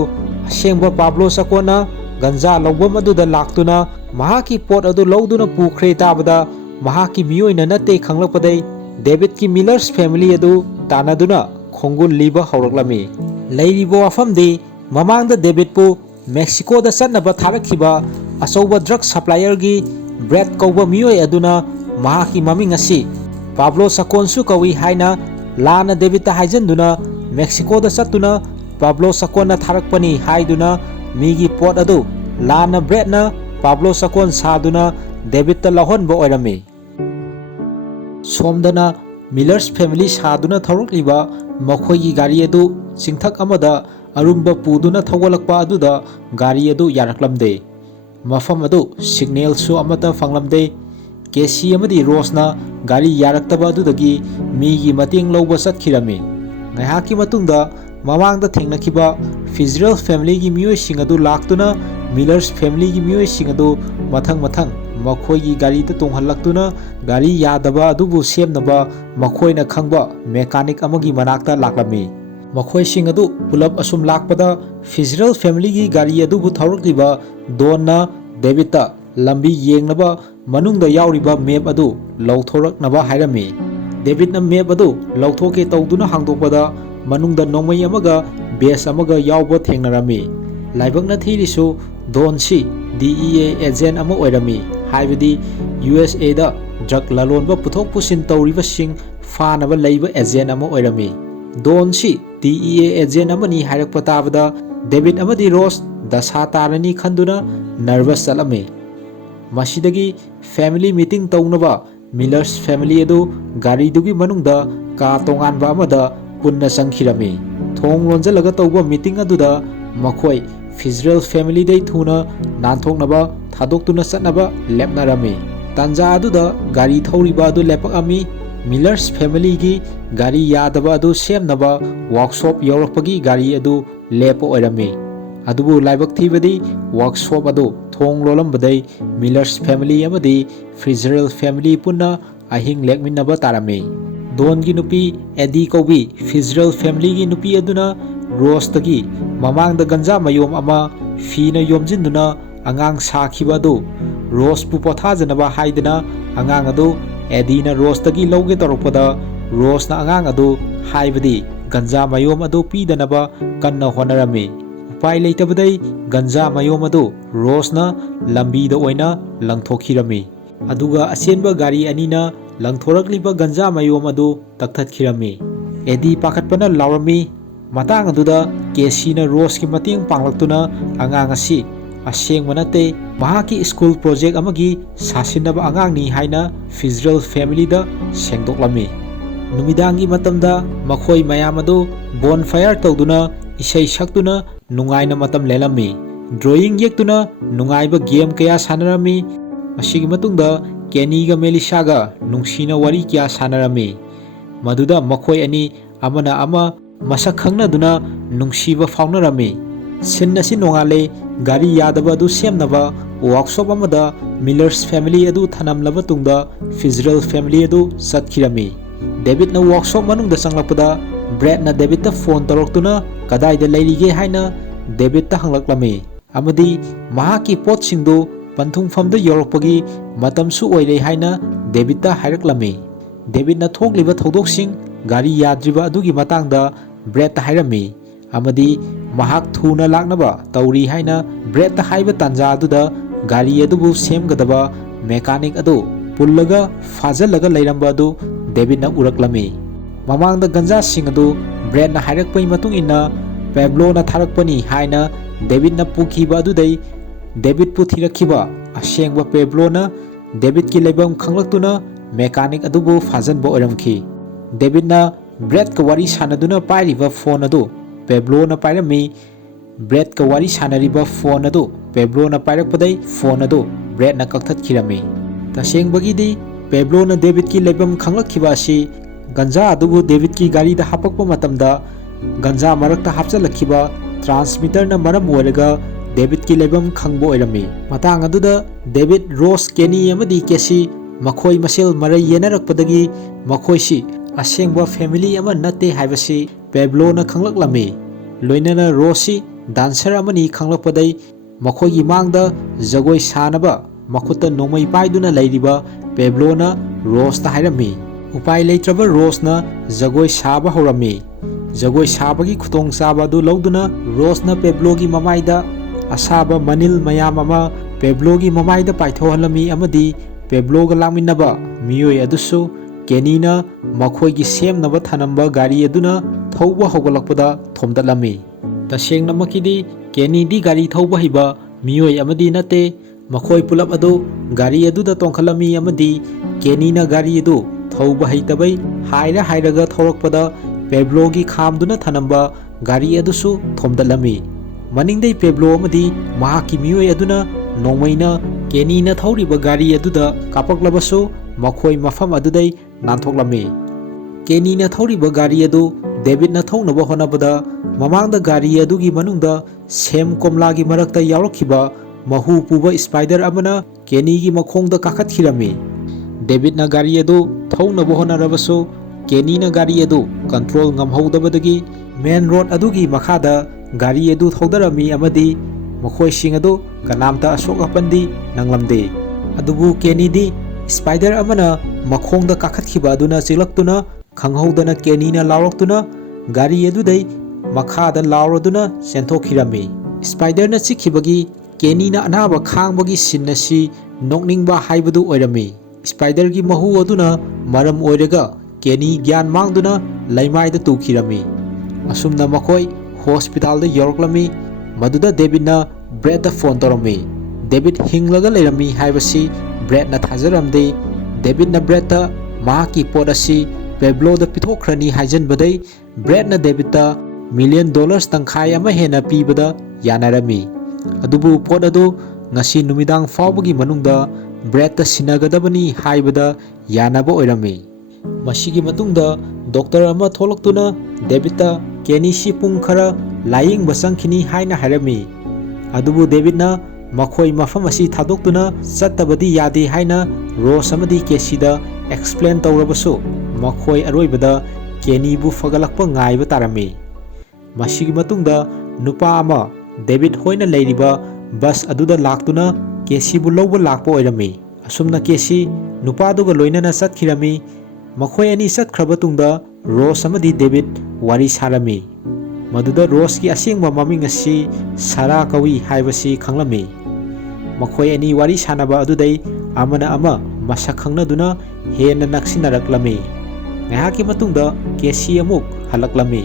ꯑꯁꯦꯡꯕ ꯄꯥꯕ꯭ꯂꯣ ꯆꯥꯀꯣꯟꯅ ꯒꯟꯖꯥ ꯂꯧꯐꯝ ꯑꯗꯨꯗ ꯂꯥꯛꯇꯨꯅ ꯃꯍꯥꯛꯀꯤ ꯄꯣꯠ ꯑꯗꯨ ꯂꯧꯗꯨꯅ ꯄꯨꯈ꯭ꯔꯦ ꯇꯥꯕꯗ ꯃꯍꯥꯛꯀꯤ ꯃꯤꯑꯣꯏꯅ ꯅꯠꯇꯦ ꯈꯪꯂꯛꯄꯗꯩ ꯗꯦꯕꯤꯗꯀꯤ ꯃꯤꯂꯔꯁ ꯐꯦꯃꯤꯂꯤ ꯑꯗꯨ ꯇꯥꯟꯅꯗꯨꯅ ꯈꯣꯡꯒꯨꯜ ꯂꯤꯕ ꯍꯧꯔꯛꯂꯝꯃꯤ꯫ ꯂꯩꯔꯤꯕ ꯋꯥꯐꯝꯗꯤ ꯃꯃꯥꯡꯗ ꯗꯦꯕꯤꯗꯄꯨ ꯃꯦꯛꯁꯤꯀꯣꯗ ꯆꯠꯅꯕ ꯊꯥꯔꯛꯈꯤꯕ ꯑꯆꯧꯕ ꯗ꯭ꯔꯒ ꯁꯄ꯭ꯂꯥꯏꯌꯔꯒꯤ ꯕ꯭ꯔꯦꯗ ꯀꯧꯕ ꯃꯤꯑꯣꯏ ꯑꯗꯨꯅ ꯃꯍꯥꯛꯀꯤ ꯃꯃꯤꯡ ꯑꯁꯤ ꯄꯥꯕ꯭ꯂꯣ ꯆꯥꯀꯣꯟꯁꯨ ꯀꯧꯏ ꯍꯥꯏꯅ ꯂꯥꯟꯅ ꯗꯦꯕꯤꯗꯇ ꯍꯥꯏꯖꯤꯟꯗꯨꯅ ꯃꯦꯛꯁꯤꯀꯣꯗ ꯆꯠꯇꯨꯅ ꯄꯥꯕ꯭ꯂꯣ ꯆꯥꯀꯣꯟꯅ ꯊꯥꯔꯛꯄꯅꯤ ꯍꯥꯏꯗꯨꯅ ꯃꯤꯒꯤ ꯄꯣꯠ ꯑꯗꯨ ꯂꯥꯟꯅ ꯕ꯭ꯔꯦꯗꯅ ꯄꯥꯕ꯭ꯂꯣ ꯆꯥꯀꯣꯟ ꯁꯥꯗꯨꯅ ꯗꯦꯕꯤꯗꯇ ꯂꯧꯍꯟꯕ ꯑꯣꯏꯔꯝꯃꯤ꯫ ꯁꯣꯝꯗꯅ ꯃꯤꯂꯔꯁ ꯐꯦꯃꯤꯂꯤ ꯁꯥꯗꯨꯅ ꯊꯧꯔꯛꯂꯤꯕ ꯃꯈꯣꯏꯒꯤ ꯒꯥꯔꯤ ꯑꯗꯨ ꯆꯤꯡꯊꯛ ꯑꯃꯗ ꯑꯔꯨꯝꯕ ꯄꯨꯗꯨꯅ ꯊꯧꯒꯠꯂꯛꯄ ꯑꯗꯨꯗ ꯒꯥꯔꯤ ꯑꯗꯨ ꯌꯥꯔꯛꯂꯝꯗꯦ꯫ ꯃꯐꯝ ꯑꯗꯨ ꯁꯤꯒꯅꯦꯜꯁꯨ ꯑꯃꯠꯇ ꯐꯪꯂꯝꯗꯦ꯫ ꯀꯦꯁꯤ ꯑꯃꯗꯤ ꯔꯣꯁꯅ ꯒꯥꯔꯤ ꯌꯥꯔꯛꯇꯕ ꯑꯗꯨꯗꯒꯤ ꯃꯤꯒꯤ ꯃꯇꯦꯡ ꯂꯧꯕ ꯆꯠꯈꯤꯔꯝꯃꯤ꯫ ꯉꯥꯏꯍꯥꯛꯀꯤ ꯃꯇꯨꯡꯗ ꯃꯃꯥꯡꯗ ꯊꯦꯡꯅꯈꯤꯕ ꯐꯤꯖꯔꯦꯜ ꯐꯦꯃꯤꯂꯤꯒꯤ ꯃꯤꯑꯣꯏꯁꯤꯡ ꯑꯗꯨ ꯂꯥꯛꯇꯨꯅ ꯃꯤꯂꯔꯁ ꯐꯦꯃꯤꯂꯤꯒꯤ ꯃꯤꯑꯣꯏꯁꯤꯡ ꯑꯗꯨ ꯃꯊꯪ ꯃꯈꯣꯏꯒꯤ ꯒꯥꯔꯤꯗ ꯇꯣꯡꯍꯜꯂꯛꯇꯨꯅ ꯒꯥꯔꯤ ꯌꯥꯗꯕ ꯑꯗꯨꯕꯨ ꯁꯦꯝꯅꯕ ꯃꯈꯣꯏꯅ ꯈꯪꯕ ꯃꯦꯀꯥꯅꯤꯛ ꯑꯃꯒꯤ ꯃꯅꯥꯛꯇ ꯂꯥꯛꯂꯝꯃꯤ꯫ ꯃꯈꯣꯏꯁꯤꯡ ꯑꯗꯨ ꯄꯨꯂꯞ ꯑꯁꯨꯝ ꯂꯥꯛꯄꯗ ꯐꯤꯖꯔꯦꯜ ꯐꯦꯃꯤꯂꯤꯒꯤ ꯒꯥꯔꯤ ꯑꯗꯨꯕꯨ ꯊꯧꯔꯛꯂꯤꯕ ꯗꯣꯟꯅ ꯗꯦꯕꯤꯗꯇ ꯂꯝꯕꯤ ꯌꯦꯡꯅꯕ ꯃꯅꯨꯡꯗ ꯌꯥꯎꯔꯤꯕ ꯃꯦꯞ ꯑꯗꯨ ꯂꯧꯊꯣꯔꯛꯅꯕ ꯍꯥꯏꯔꯝꯃꯤ꯫ ꯗꯦꯕꯤꯗꯅ ꯃꯦꯞ ꯑꯗꯨ ꯂꯧꯊꯣꯛꯀꯦ ꯇꯧꯗꯨꯅ ꯍꯥꯡꯗꯣꯛꯄꯗ ꯃꯅꯨꯡꯗ ꯅꯣꯡꯃꯩ ꯑꯃꯒ ꯕꯦꯖ ꯑꯃꯒ ꯌꯥꯎꯕ ꯊꯦꯡꯅꯔꯝꯃꯤ꯫ ꯂꯥꯏꯕꯛꯅ ꯊꯤꯔꯤꯁꯨ ꯗꯣꯟꯁꯤ DEA ꯑꯦꯖꯦꯟꯠ ꯑꯃ ꯑꯣꯏꯔꯝꯃꯤ, ꯍꯥꯏꯕꯗꯤ USAꯗ ꯗ꯭ꯔꯒ ꯂꯂꯣꯟꯕ ꯄꯨꯊꯣꯛ ꯄꯨꯁꯤꯟ ꯇꯧꯔꯤꯕꯁꯤꯡ ꯐꯥꯅꯕ ꯂꯩꯕ ꯑꯦꯖꯦꯟꯠ ꯑꯃ ꯑꯣꯏꯔꯝꯃꯤ꯫ ꯗꯣꯟꯁꯤ DEA ꯑꯦꯖꯦꯟꯠ ꯑꯃꯅꯤ ꯍꯥꯏꯔꯛꯄ ꯇꯥꯕꯗ ꯗꯦꯕꯤꯗ ꯑꯃꯗꯤ ꯔꯣꯁ ꯗꯁꯥ ꯇꯥꯔꯅꯤ ꯈꯟꯗꯨꯅ ꯅꯔꯚꯁ ꯆꯠꯂꯝꯃꯤ꯫ ꯃꯁꯤꯗꯒꯤ ꯐꯦꯃꯤꯂꯤ ꯃꯤꯇꯤꯡ ꯇꯧꯅꯕ ꯃꯤꯂꯔꯁ ꯐꯦꯃꯤꯂꯤ ꯑꯗꯨ ꯒꯥꯔꯤꯗꯨꯒꯤ ꯃꯅꯨꯡꯗ ꯀꯥ ꯇꯣꯉꯥꯟꯕ ꯑꯃꯗ ꯄꯨꯟꯅ ꯆꯪꯈꯤꯔꯝꯃꯤ꯫ ꯊꯣꯡ ꯂꯣꯟꯖꯜꯂꯒ ꯇꯧꯕ ꯃꯤꯇꯤꯡ ꯑꯗꯨꯗ ꯃꯈꯣꯏ ꯐꯤꯖꯔꯦꯜ ꯐꯦꯃꯤꯂꯤꯗꯩ ꯊꯨꯅ ꯅꯥꯟꯊꯣꯛꯅꯕ ꯊꯥꯗꯣꯛꯇꯨꯅ ꯆꯠꯅꯕ ꯂꯦꯞꯅꯔꯝꯃꯤ꯫ ꯇꯥꯟꯖꯥ ꯑꯗꯨꯗ ꯒꯥꯔꯤ ꯊꯧꯔꯤꯕ ꯑꯗꯨ ꯂꯦꯞꯄꯛꯑꯝꯃꯤ꯫ ꯃꯤꯂꯔꯁ ꯐꯦꯃꯤꯂꯤꯒꯤ ꯒꯥꯔꯤ ꯌꯥꯗꯕ ꯑꯗꯨ ꯁꯦꯝꯅꯕ ꯋꯥꯔꯛꯁꯣꯞ ꯌꯧꯔꯛꯄꯒꯤ ꯒꯥꯔꯤ ꯑꯗꯨ ꯂꯦꯞꯄ ꯑꯣꯏꯔꯝꯃꯤ꯫ ꯑꯗꯨꯕꯨ ꯂꯥꯏꯕꯛ ꯊꯤꯕꯗꯤ ꯋꯥꯔꯛꯁꯣꯞ ꯑꯗꯨ ꯊꯣꯡ ꯂꯣꯜꯂꯝꯕꯗꯩ ꯃꯤꯂꯔꯁ ꯐꯦꯃꯤꯂꯤ ꯑꯃꯗꯤ ꯐꯤꯖꯔꯦꯜ ꯐꯦꯃꯤꯂꯤ ꯄꯨꯟꯅ ꯑꯍꯤꯡ ꯂꯦꯛꯃꯤꯟꯅꯕ ꯇꯥꯔꯝꯃꯤ꯫ ꯗꯣꯟꯒꯤ ꯅꯨꯄꯤ ꯑꯦꯗꯤ ꯀꯧꯕꯤ ꯐꯤꯖꯔꯦꯜ ꯐꯦꯃꯤꯂꯤꯒꯤ ꯅꯨꯄꯤ ꯑꯗꯨꯅ ꯔꯣꯁꯇꯒꯤ ꯃꯃꯥꯡꯗ ꯒꯟꯖꯥ ꯃꯌꯣꯝ ꯑꯃ ꯐꯤꯅ ꯌꯣꯝꯖꯤꯟꯗꯨꯅ ꯑꯉꯥꯡ ꯁꯥꯈꯤꯕ ꯑꯗꯨ ꯔꯣꯁꯄꯨ ꯄꯣꯊꯥꯖꯅꯕ ꯍꯥꯏꯗꯅ ꯑꯉꯥꯡ ꯑꯗꯨ ꯑꯦꯗꯤꯅ ꯔꯣꯁꯇꯒꯤ ꯂꯧꯒꯦ ꯇꯧꯔꯛꯄꯗ ꯔꯣꯁꯅ ꯑꯉꯥꯡ ꯑꯗꯨ, ꯍꯥꯏꯕꯗꯤ ꯒꯟꯖꯥ ꯃꯌꯣꯝ ꯑꯗꯨ ꯄꯤꯗꯅꯕ ꯀꯟꯅ ꯍꯣꯠꯅꯔꯝꯃꯤ꯫ ꯎꯄꯥꯏ ꯂꯩꯇꯕꯗꯩ ꯒꯟꯖꯥ ꯃꯌꯣꯝ ꯑꯗꯨ ꯔꯣꯁꯅ ꯂꯝꯕꯤꯗ ꯑꯣꯏꯅ ꯂꯪꯊꯣꯛꯈꯤꯔꯝꯃꯤ꯫ ꯑꯗꯨꯒ ꯑꯆꯦꯟꯕ ꯒꯥꯔꯤ ꯑꯅꯤꯅ ꯂꯪꯊꯣꯔꯛꯂꯤꯕ ꯒꯟꯖꯥ ꯃꯌꯣꯝ ꯑꯗꯨ ꯇꯛꯊꯠꯈꯤꯔꯝꯃꯤ꯫ ꯑꯦꯗꯤ ꯄꯥꯈꯠꯄꯅ ꯂꯥꯎꯔꯝꯃꯤ꯫ ꯃꯇꯥꯡ ꯑꯗꯨꯗ ꯀꯦꯁꯤꯅ ꯔꯣꯁꯀꯤ ꯃꯇꯦꯡ ꯄꯥꯡꯂꯛꯇꯨꯅ ꯑꯉꯥꯡ ꯑꯁꯤ ꯑꯁꯦꯡꯕ ꯅꯠꯇꯦ, ꯃꯍꯥꯛꯀꯤ ꯁ꯭ꯀꯨꯜ ꯄ꯭ꯔꯣꯖꯦꯛ ꯑꯃꯒꯤ ꯁꯥꯁꯤꯟꯅꯕ ꯑꯉꯥꯡꯅꯤ ꯍꯥꯏꯅ ꯐꯤꯖꯔꯦꯜ ꯐꯦꯃꯤꯂꯤꯗ ꯁꯦꯡꯗꯣꯛꯂꯝꯃꯤ꯫ ꯅꯨꯃꯤꯗꯥꯡꯒꯤ ꯃꯇꯝꯗ ꯃꯈꯣꯏ ꯃꯌꯥꯝ ꯑꯗꯨ ꯕꯣꯟꯐꯥꯌꯔ ꯇꯧꯗꯨꯅ ꯏꯁꯩ ꯁꯛꯇꯨꯅ ꯅꯨꯡꯉꯥꯏꯅ ꯃꯇꯝ ꯂꯦꯜꯂꯝꯃꯤ꯫ ꯗ꯭ꯔꯣꯌꯤꯡ ꯌꯦꯛꯇꯨꯅ ꯅꯨꯡꯉꯥꯏꯕ ꯒꯦꯝ ꯀꯌꯥ ꯁꯥꯟꯅꯔꯝꯃꯤ꯫ ꯃꯁꯤꯒꯤ ꯃꯇꯨꯡꯗ ꯀꯦꯅꯤꯒ ꯃꯦꯂꯤꯁꯥꯒ ꯅꯨꯡꯁꯤꯅ ꯋꯥꯔꯤ ꯀꯌꯥ ꯁꯥꯟꯅꯔꯝꯃꯤ, ꯃꯗꯨꯗ ꯃꯈꯣꯏ ꯑꯅꯤ ꯑꯃꯅ ꯑꯃ ꯃꯁꯛ ꯈꯪꯅꯗꯨꯅ ꯅꯨꯡꯁꯤꯕ ꯐꯥꯎꯅꯔꯝꯃꯤ꯫ ꯁꯤꯟ ꯑꯁꯤ ꯅꯣꯡꯉꯥꯜꯂꯦ꯫ ꯒꯥꯔꯤ ꯌꯥꯗꯕ ꯑꯗꯨ ꯁꯦꯝꯅꯕ ꯋꯥꯔꯛꯁꯣꯞ ꯑꯃꯗ ꯃꯤꯂꯔꯁ ꯐꯦꯃꯤꯂꯤ ꯑꯗꯨ ꯊꯅꯝꯂꯕ ꯇꯨꯡꯗ ꯐꯤꯖꯔꯦꯜ ꯐꯦꯃꯤꯂꯤ ꯑꯗꯨ ꯆꯠꯈꯤꯔꯝꯃꯤ꯫ ꯗꯦꯕꯤꯗꯅ ꯋꯥꯔꯛꯁꯣꯞ ꯃꯅꯨꯡꯗ ꯆꯪꯂꯛꯄꯗ ꯕ꯭ꯔꯦꯗꯅ ꯗꯦꯕꯤꯗꯇ ꯐꯣꯟ ꯇꯧꯔꯛꯇꯨꯅ ꯀꯗꯥꯏꯗ ꯂꯩꯔꯤꯒꯦ ꯍꯥꯏꯅ ꯗꯦꯕꯤꯗꯇ ꯍꯪꯂꯛꯂꯝꯃꯤ, ꯑꯃꯗꯤ ꯃꯍꯥꯛꯀꯤ ꯄꯣꯠꯁꯤꯡꯗꯨ ꯄꯟꯊꯨꯡꯐꯝꯗ ꯌꯧꯔꯛꯄꯒꯤ ꯃꯇꯝꯁꯨ ꯑꯣꯏꯔꯦ ꯍꯥꯏꯅ ꯗꯦꯕꯤꯗꯇ ꯍꯥꯏꯔꯛꯂꯝꯃꯤ꯫ ꯗꯦꯕꯤꯗꯅ ꯊꯣꯛꯂꯤꯕ ꯊꯧꯗꯣꯛꯁꯤꯡ, ꯒꯥꯔꯤ ꯌꯥꯗ꯭ꯔꯤꯕ ꯑꯗꯨꯒꯤ ꯃꯇꯥꯡꯗ ꯕ꯭ꯔꯦꯗꯇ ꯍꯥꯏꯔꯝꯃꯤ, ꯑꯃꯗꯤ ꯃꯍꯥꯛ ꯊꯨꯅ ꯂꯥꯛꯅꯕ ꯇꯧꯔꯤ ꯍꯥꯏꯅ ꯕ꯭ꯔꯦꯗꯇ ꯍꯥꯏꯕ ꯇꯥꯟꯖꯥ ꯑꯗꯨꯗ ꯒꯥꯔꯤ ꯑꯗꯨꯕు ꯁꯦꯝꯒꯗꯕ ꯃꯦꯀꯥꯅꯤꯛ ꯑꯗꯨ ꯄꯨꯜꯂꯒ ꯐꯥꯖꯜꯂꯒ ꯂꯩꯔꯝꯕ ꯑꯗꯨ ꯗꯦꯕꯤꯗꯅ ꯎꯔꯛꯂꯝꯃꯤ꯫ ꯃꯃꯥꯡꯗ ꯒꯟꯖꯥꯁꯤꯡ ꯑꯗꯨ ꯕ꯭ꯔꯦꯗꯅ ꯍꯥꯏꯔꯛꯄꯒꯤ ꯃꯇꯨꯡ ꯏꯟꯅ ꯄꯦꯕ꯭ꯂꯣꯅ ꯊꯥꯔꯛꯄꯅꯤ ꯍꯥꯏꯅ ꯗꯦꯕꯤꯗꯅ ꯄꯨꯈꯤꯕ ꯑꯗꯨꯗꯩ ꯗꯦꯕꯤꯗꯄꯨ ꯊꯤꯔꯛꯈꯤꯕ ꯑꯁꯦꯡꯕ ꯄꯦꯕ꯭ꯂꯣꯅ ꯗꯦꯕꯤꯗꯀꯤ ꯂꯩꯐꯝ ꯈꯪꯂꯛꯇꯨꯅ ꯃꯦꯀꯥꯅꯤꯛ ꯑꯗꯨꯕꯨ ꯐꯥꯖꯟꯕ ꯑꯣꯏꯔꯝꯈꯤ꯫ ꯗꯦꯕꯤꯗꯅ ꯕ꯭ꯔꯦꯗꯀ ꯋꯥꯔꯤ ꯁꯥꯟꯅꯗꯨꯅ ꯄꯥꯏꯔꯤꯕ ꯐꯣꯟ ꯑꯗꯨ ꯄꯦꯕ꯭ꯂꯣꯅ パイꯔꯝꯃꯤ꯫ ꯕ꯭ꯔꯦꯗꯀ ꯋꯥꯔꯤ ꯁꯥꯟꯅꯔꯤꯕ ꯐꯣꯟ ꯑꯗꯨ ꯄꯦꯕ꯭ꯂꯣꯅ ꯄꯥꯏꯔꯛꯄꯗꯩ ꯐꯣꯟ ꯑꯗꯨ ꯕ꯭ꯔꯦꯗꯅ ꯀꯛꯊꯠꯈꯤꯔꯝꯃꯤ꯫ ꯇꯁꯦꯡꯕꯒꯤꯗꯤ ꯄꯦꯕ꯭ꯂꯣꯅ ꯗꯦꯕꯤꯗꯀꯤ ꯂꯩꯐꯝ ꯈꯪꯂꯛꯈꯤꯕ ꯑꯁꯤ ꯒꯟꯖꯥ ꯑꯗꯨꯕꯨ ꯗꯦꯕꯤꯗꯀꯤ ꯒꯥꯔꯤꯗ ꯍꯥꯞꯄꯛꯄ ꯃꯇꯝꯗ ꯒꯟꯖꯥ ꯃꯔꯛꯇ ꯍꯥꯞꯆꯜꯂꯛꯈꯤꯕ ꯇ꯭ꯔꯥꯟꯁꯃꯤꯇꯔꯅ ꯃꯔꯝ ꯑꯣꯏꯔꯒ ꯗꯦꯕꯤꯗꯀꯤ ꯂꯩꯐꯝ ꯈꯪꯕ ꯑꯣꯏꯔꯝꯃꯤ꯫ ꯃꯇꯥꯡ ꯑꯗꯨꯗ ꯗꯦꯕꯤꯗ, ꯔꯣꯁ, ꯀꯦꯅꯤ ꯑꯃꯗꯤ ꯀꯦꯁꯤ ꯃꯈꯣꯏ ꯃꯁꯦꯜ ꯃꯔꯩ ꯌꯦꯠꯅꯔꯛꯄꯗꯒꯤ ꯃꯈꯣꯏꯁꯤ ꯑꯁꯦꯡꯕ ꯐꯦꯃꯤꯂꯤ ꯑꯃ ꯅꯠꯇꯦ ꯍꯥꯏꯕꯁꯤ ꯄꯦꯕ꯭ꯂꯣꯅ ꯈꯪꯂꯛꯂꯝꯃꯤ꯫ ꯂꯣꯏꯅꯅ ꯔꯣꯁꯁꯤ ꯗꯥꯟꯁꯔ ꯑꯃꯅꯤ ꯈꯪꯂꯛꯄꯗꯩ ꯃꯈꯣꯏꯒꯤ ꯃꯥꯡꯗ ꯖꯒꯣꯏ ꯁꯥꯅꯕ ꯃꯈꯨꯠꯇ ꯅꯣꯡꯃꯩ ꯄꯥꯏꯗꯨꯅ ꯂꯩꯔꯤꯕ ꯄꯦꯕ꯭ꯂꯣꯅ ꯔꯣꯁꯇ ꯍꯥꯏꯔꯝꯃꯤ꯫ ꯎꯄꯥꯏ ꯂꯩꯇ꯭ꯔꯕ ꯔꯣꯁꯅ ꯖꯒꯣꯏ ꯁꯥꯕ ꯍꯧꯔꯝꯃꯤ꯫ ꯖꯒꯣꯏ ꯁꯥꯕꯒꯤ ꯈꯨꯗꯣꯡꯆꯥꯕ ꯑꯗꯨ ꯂꯧꯗꯨꯅ ꯔꯣꯁꯅ ꯄꯦꯕ꯭ꯂꯣꯒꯤ ꯃꯃꯥꯏꯗ ꯑꯁꯥꯕ ꯃꯅꯤꯜ ꯃꯌꯥꯝ ꯑꯃ ꯄꯦꯕ꯭ꯂꯣꯒꯤ ꯃꯃꯥꯏꯗ ꯄꯥꯏꯊꯣꯛꯍꯜꯂꯝꯃꯤ, ꯑꯃꯗꯤ ꯄꯦꯕ꯭ꯂꯣꯒ ꯂꯥꯛꯃꯤꯟꯅꯕ ꯃꯤꯑꯣꯏ ꯑꯗꯨꯁꯨ ꯀꯦꯅꯤꯅ ꯃꯈꯣꯏꯒꯤ ꯁꯦꯝꯅꯕ ꯊꯅꯝꯕ ꯒꯥꯔꯤ ꯑꯗꯨꯅ ꯊꯧꯕ ꯍꯧꯒꯠꯂꯛꯄꯗ ꯊꯣꯝꯗꯠꯂꯝꯃꯤ꯫ ꯇꯁꯦꯡꯅꯃꯛꯀꯤꯗꯤ ꯀꯦꯅꯤꯗꯤ ꯒꯥꯔꯤ ꯊꯧꯕ ꯍꯩꯕ ꯃꯤꯑꯣꯏ ꯑꯃꯗꯤ ꯅꯠꯇꯦ꯫ ꯃꯈꯣꯏ ꯄꯨꯂꯞ ꯑꯗꯨ ꯒꯥꯔꯤ ꯑꯗꯨꯗ ꯇꯣꯡꯈꯠꯂꯝꯃꯤ, ꯑꯃꯗꯤ ꯀꯦꯅꯤꯅ ꯒꯥꯔꯤ ꯑꯗꯨ ꯊꯧꯕ ꯍꯩꯇꯕꯩ ꯍꯥꯏꯔꯒ ꯊꯧꯔꯛꯄꯗ ꯄꯦꯕ꯭ꯂꯣꯒꯤ ꯈꯥꯝꯗꯨꯅ ꯊꯅꯝꯕ ꯒꯥꯔꯤ ꯑꯗꯨꯁꯨ ꯊꯣꯝꯗꯠꯂꯝꯃꯤ꯫ ꯃꯅꯤꯡꯗꯩ ꯄꯦꯕ꯭ꯂꯣ ꯑꯃꯗꯤ ꯃꯍꯥꯛꯀꯤ ꯃꯤꯑꯣꯏ ꯑꯗꯨꯅ ꯅꯣꯡꯃꯩꯅ ꯀꯦꯅꯤꯅ ꯊꯧꯔꯤꯕ ꯒꯥꯔꯤ ꯑꯗꯨꯗ ꯀꯥꯞꯄꯛꯂꯕꯁꯨ ꯃꯈꯣꯏ ꯃꯐꯝ ꯑꯗꯨꯗꯩ ꯅꯥꯟꯊꯣꯛꯂꯝꯃꯤ꯫ ꯀꯦꯅꯤꯅ ꯊꯧꯔꯤꯕ ꯒꯥꯔꯤ ꯑꯗꯨ ꯗꯦꯕꯤꯗꯅ ꯊꯧꯅꯕ ꯍꯣꯠꯅꯕꯗ ꯃꯃꯥꯡꯗ ꯒꯥꯔꯤ ꯑꯗꯨꯒꯤ ꯃꯅꯨꯡꯗ ꯁꯦꯝ ꯀꯣꯝꯂꯥꯒꯤ ꯃꯔꯛꯇ ꯌꯥꯎꯔꯛꯈꯤꯕ ꯃꯍꯨ ꯄꯨꯕ ꯁ꯭ꯄꯥꯏꯗꯔ ꯑꯃꯅ ꯀꯦꯅꯤꯒꯤ ꯃꯈꯣꯡꯗ ꯀꯥꯈꯠꯈꯤꯔꯝꯃꯤ꯫ ꯗꯦꯕꯤꯗꯅ ꯒꯥꯔꯤ ꯑꯗꯨ ꯊꯧꯅꯕ ꯍꯣꯠꯅꯔꯕꯁꯨ ꯀꯦꯅꯤꯅ ꯒꯥꯔꯤ ꯑꯗꯨ ꯀꯟꯇ꯭ꯔꯣꯜ ꯉꯝꯍꯧꯗꯕꯗꯒꯤ ꯃꯦꯟ ꯔꯣꯗ ꯑꯗꯨꯒꯤ ꯃꯈꯥꯗ ꯒꯥꯔꯤ ꯑꯗꯨ ꯊꯧꯗꯔꯝꯃꯤ ꯑꯃꯗꯤ ꯃꯈꯣꯏꯁꯤꯡ ꯑꯗꯨ ꯀꯅꯥꯝꯇ ꯑꯁꯣꯛ ꯑꯄꯟꯗꯤ ꯅꯪꯂꯝꯗꯦ꯫ ꯑꯗꯨꯕꯨ ꯀꯦꯅꯤꯗꯤ ꯁ꯭ꯄꯥꯏꯗꯔ ꯑꯃꯅ ꯃꯈꯣꯡꯗ ꯀꯥꯈꯠꯈꯤꯕ ꯑꯗꯨꯅ ꯆꯤꯛꯂꯛꯇꯨꯅ ꯈꯪꯍꯧꯗꯅ ꯀꯦꯅꯤꯅ ꯂꯥꯎꯔꯛꯇꯨꯅ ꯒꯥꯔꯤ ꯑꯗꯨꯗꯩ ꯃꯈꯥꯗ ꯂꯥꯎꯔꯗꯨꯅ ꯆꯦꯟꯊꯣꯛꯈꯤꯔꯝꯃꯤ꯫ ꯁ꯭ꯄꯥꯏꯗꯔꯅ ꯆꯤꯛꯈꯤꯕꯒꯤ ꯀꯦꯅꯤꯅ ꯑꯅꯥꯕ ꯈꯥꯡꯕꯒꯤ ꯁꯤꯟ ꯑꯁꯤ ꯅꯣꯛꯅꯤꯡꯕ ꯍꯥꯏꯕꯗꯨ ꯑꯣꯏꯔꯝꯃꯤ꯫ ꯁ꯭ꯄꯥꯏꯗꯔꯒꯤ ꯃꯍꯨ ꯑꯗꯨꯅ ꯃꯔꯝ ꯑꯣꯏꯔꯒ ꯀꯦꯅꯤ ꯒ꯭ꯌꯥꯟ ꯃꯥꯡꯗꯨꯅ ꯂꯩꯃꯥꯏꯗ ꯇꯨꯈꯤꯔꯝꯃꯤ꯫ ꯑꯁꯨꯝꯅ ꯃꯈꯣꯏ ꯍꯣꯁꯄꯤꯇꯥꯜꯗ ꯌꯧꯔꯛꯂꯝꯃꯤ꯫ ꯃꯗꯨꯗ ꯗꯦꯕꯤꯗꯅ ꯕ꯭ꯔꯦꯗꯇ ꯐꯣꯟ ꯇꯧꯔꯝꯃꯤ꯫ ꯗꯦꯕꯤꯗ ꯍꯤꯡꯂꯒ ꯂꯩꯔꯝꯃꯤ ꯍꯥꯏꯕꯁꯤ ꯕ꯭ꯔꯦꯗꯅ ꯊꯥꯖꯔꯝꯗꯦ꯫ ꯗꯦꯕꯤꯗꯅ ꯕ꯭ꯔꯦꯗꯇ ꯃꯍꯥꯛꯀꯤ ꯄꯣꯠ ꯑꯁꯤ ꯄꯦꯕ꯭ꯂꯣꯗ ꯄꯤꯊꯣꯛꯈ꯭ꯔꯅꯤ ꯍꯥꯏꯖꯟꯕꯗꯩ ꯕ꯭ꯔꯦꯗꯅ ꯗꯦꯕꯤꯗꯇ $1,000,000 ꯇꯪꯈꯥꯏ ꯑꯃ ꯍꯦꯟꯅ ꯄꯤꯕꯗ ꯌꯥꯅꯔꯝꯃꯤ꯫ ꯑꯗꯨꯕꯨ ꯄꯣꯠ ꯑꯗꯨ ꯉꯁꯤ ꯅꯨꯃꯤꯗꯥꯡ ꯐꯥꯎꯕꯒꯤ ꯃꯅꯨꯡꯗ ꯕ꯭ꯔꯦꯗꯇ ꯁꯤꯟꯅꯒꯗꯕꯅꯤ ꯍꯥꯏꯕꯗ ꯌꯥꯅꯕ ꯑꯣꯏꯔꯝꯃꯤ꯫ ꯃꯁꯤꯒꯤ ꯃꯇꯨꯡꯗ ꯗꯣꯛꯇꯔ ꯑꯃ ꯊꯣꯛꯂꯛꯇꯨꯅ ꯗꯦꯕꯤꯗꯇ ꯀꯦꯅꯤꯁꯤ ꯄꯨꯡ ꯈꯔ ꯂꯥꯌꯦꯡꯕ ꯆꯪꯈꯤꯅꯤ ꯍꯥꯏꯅ ꯍꯥꯏꯔꯝꯃꯤ꯫ ꯑꯗꯨꯕꯨ ꯗꯦꯕꯤꯗꯅ ꯃꯈꯣꯏ ꯃꯐꯝ ꯑꯁꯤ ꯊꯥꯗꯣꯛꯇꯨꯅ ꯆꯠꯇꯕꯗꯤ ꯌꯥꯗꯦ ꯍꯥꯏꯅ ꯔꯣꯁ ꯑꯃꯗꯤ ꯀꯦꯁꯤꯗ ꯑꯦꯛꯁꯄ꯭ꯂꯦꯟ ꯇꯧꯔꯕꯁꯨ ꯃꯈꯣꯏ ꯑꯔꯣꯏꯕꯗ ꯀꯦꯅꯤꯕꯨ ꯐꯒꯠꯂꯛꯄ ꯉꯥꯏꯕ ꯇꯥꯔꯝꯃꯤ꯫ ꯃꯁꯤꯒꯤ ꯃꯇꯨꯡꯗ ꯅꯨꯄꯥ ꯑꯃ ꯗꯦꯕꯤꯗ ꯍꯣꯏꯅ ꯂꯩꯔꯤꯕ ꯕꯁ ꯑꯗꯨꯗ ꯂꯥꯛꯇꯨꯅ ꯀꯦꯁꯤꯕꯨ ꯂꯧꯕ ꯂꯥꯛꯄ ꯑꯣꯏꯔꯝꯃꯤ꯫ ꯑꯁꯨꯝꯅ ꯀꯦꯁꯤ ꯅꯨꯄꯥꯗꯨꯒ ꯂꯣꯏꯅꯅ ꯆꯠꯈꯤꯔꯝꯃꯤ꯫ ꯃꯈꯣꯏ ꯑꯅꯤ ꯆꯠꯈ꯭ꯔꯕ ꯇꯨꯡꯗ ꯔꯣꯁ ꯑꯃꯗꯤ ꯗꯦꯕꯤꯗꯋꯥꯔꯤ ꯁꯥꯔꯝꯃꯤ꯫ ꯃꯗꯨꯗ ꯔꯣꯁꯀꯤ ꯑꯁꯦꯡꯕ ꯃꯃꯤꯡ ꯑꯁꯤ ꯁꯥꯔꯥ ꯀꯧꯏ ꯍꯥꯏꯕꯁꯤ ꯈꯪꯂꯝꯃꯤ꯫ ꯃꯈꯣꯏ ꯑꯅꯤ ꯋꯥꯔꯤ ꯁꯥꯅꯕ ꯑꯗꯨꯗꯩ ꯑꯃꯅ ꯑꯃ ꯃꯁꯛ ꯈꯪꯅꯗꯨꯅ ꯍꯦꯟꯅ ꯅꯛꯁꯤꯟꯅꯔꯛꯂꯝꯃꯤ꯫ ꯉꯥꯏꯍꯥꯛꯀꯤ ꯃꯇꯨꯡꯗ ꯀꯦꯁꯤ ꯑꯃꯨꯛ ꯍꯜꯂꯛꯂꯝꯃꯤ꯫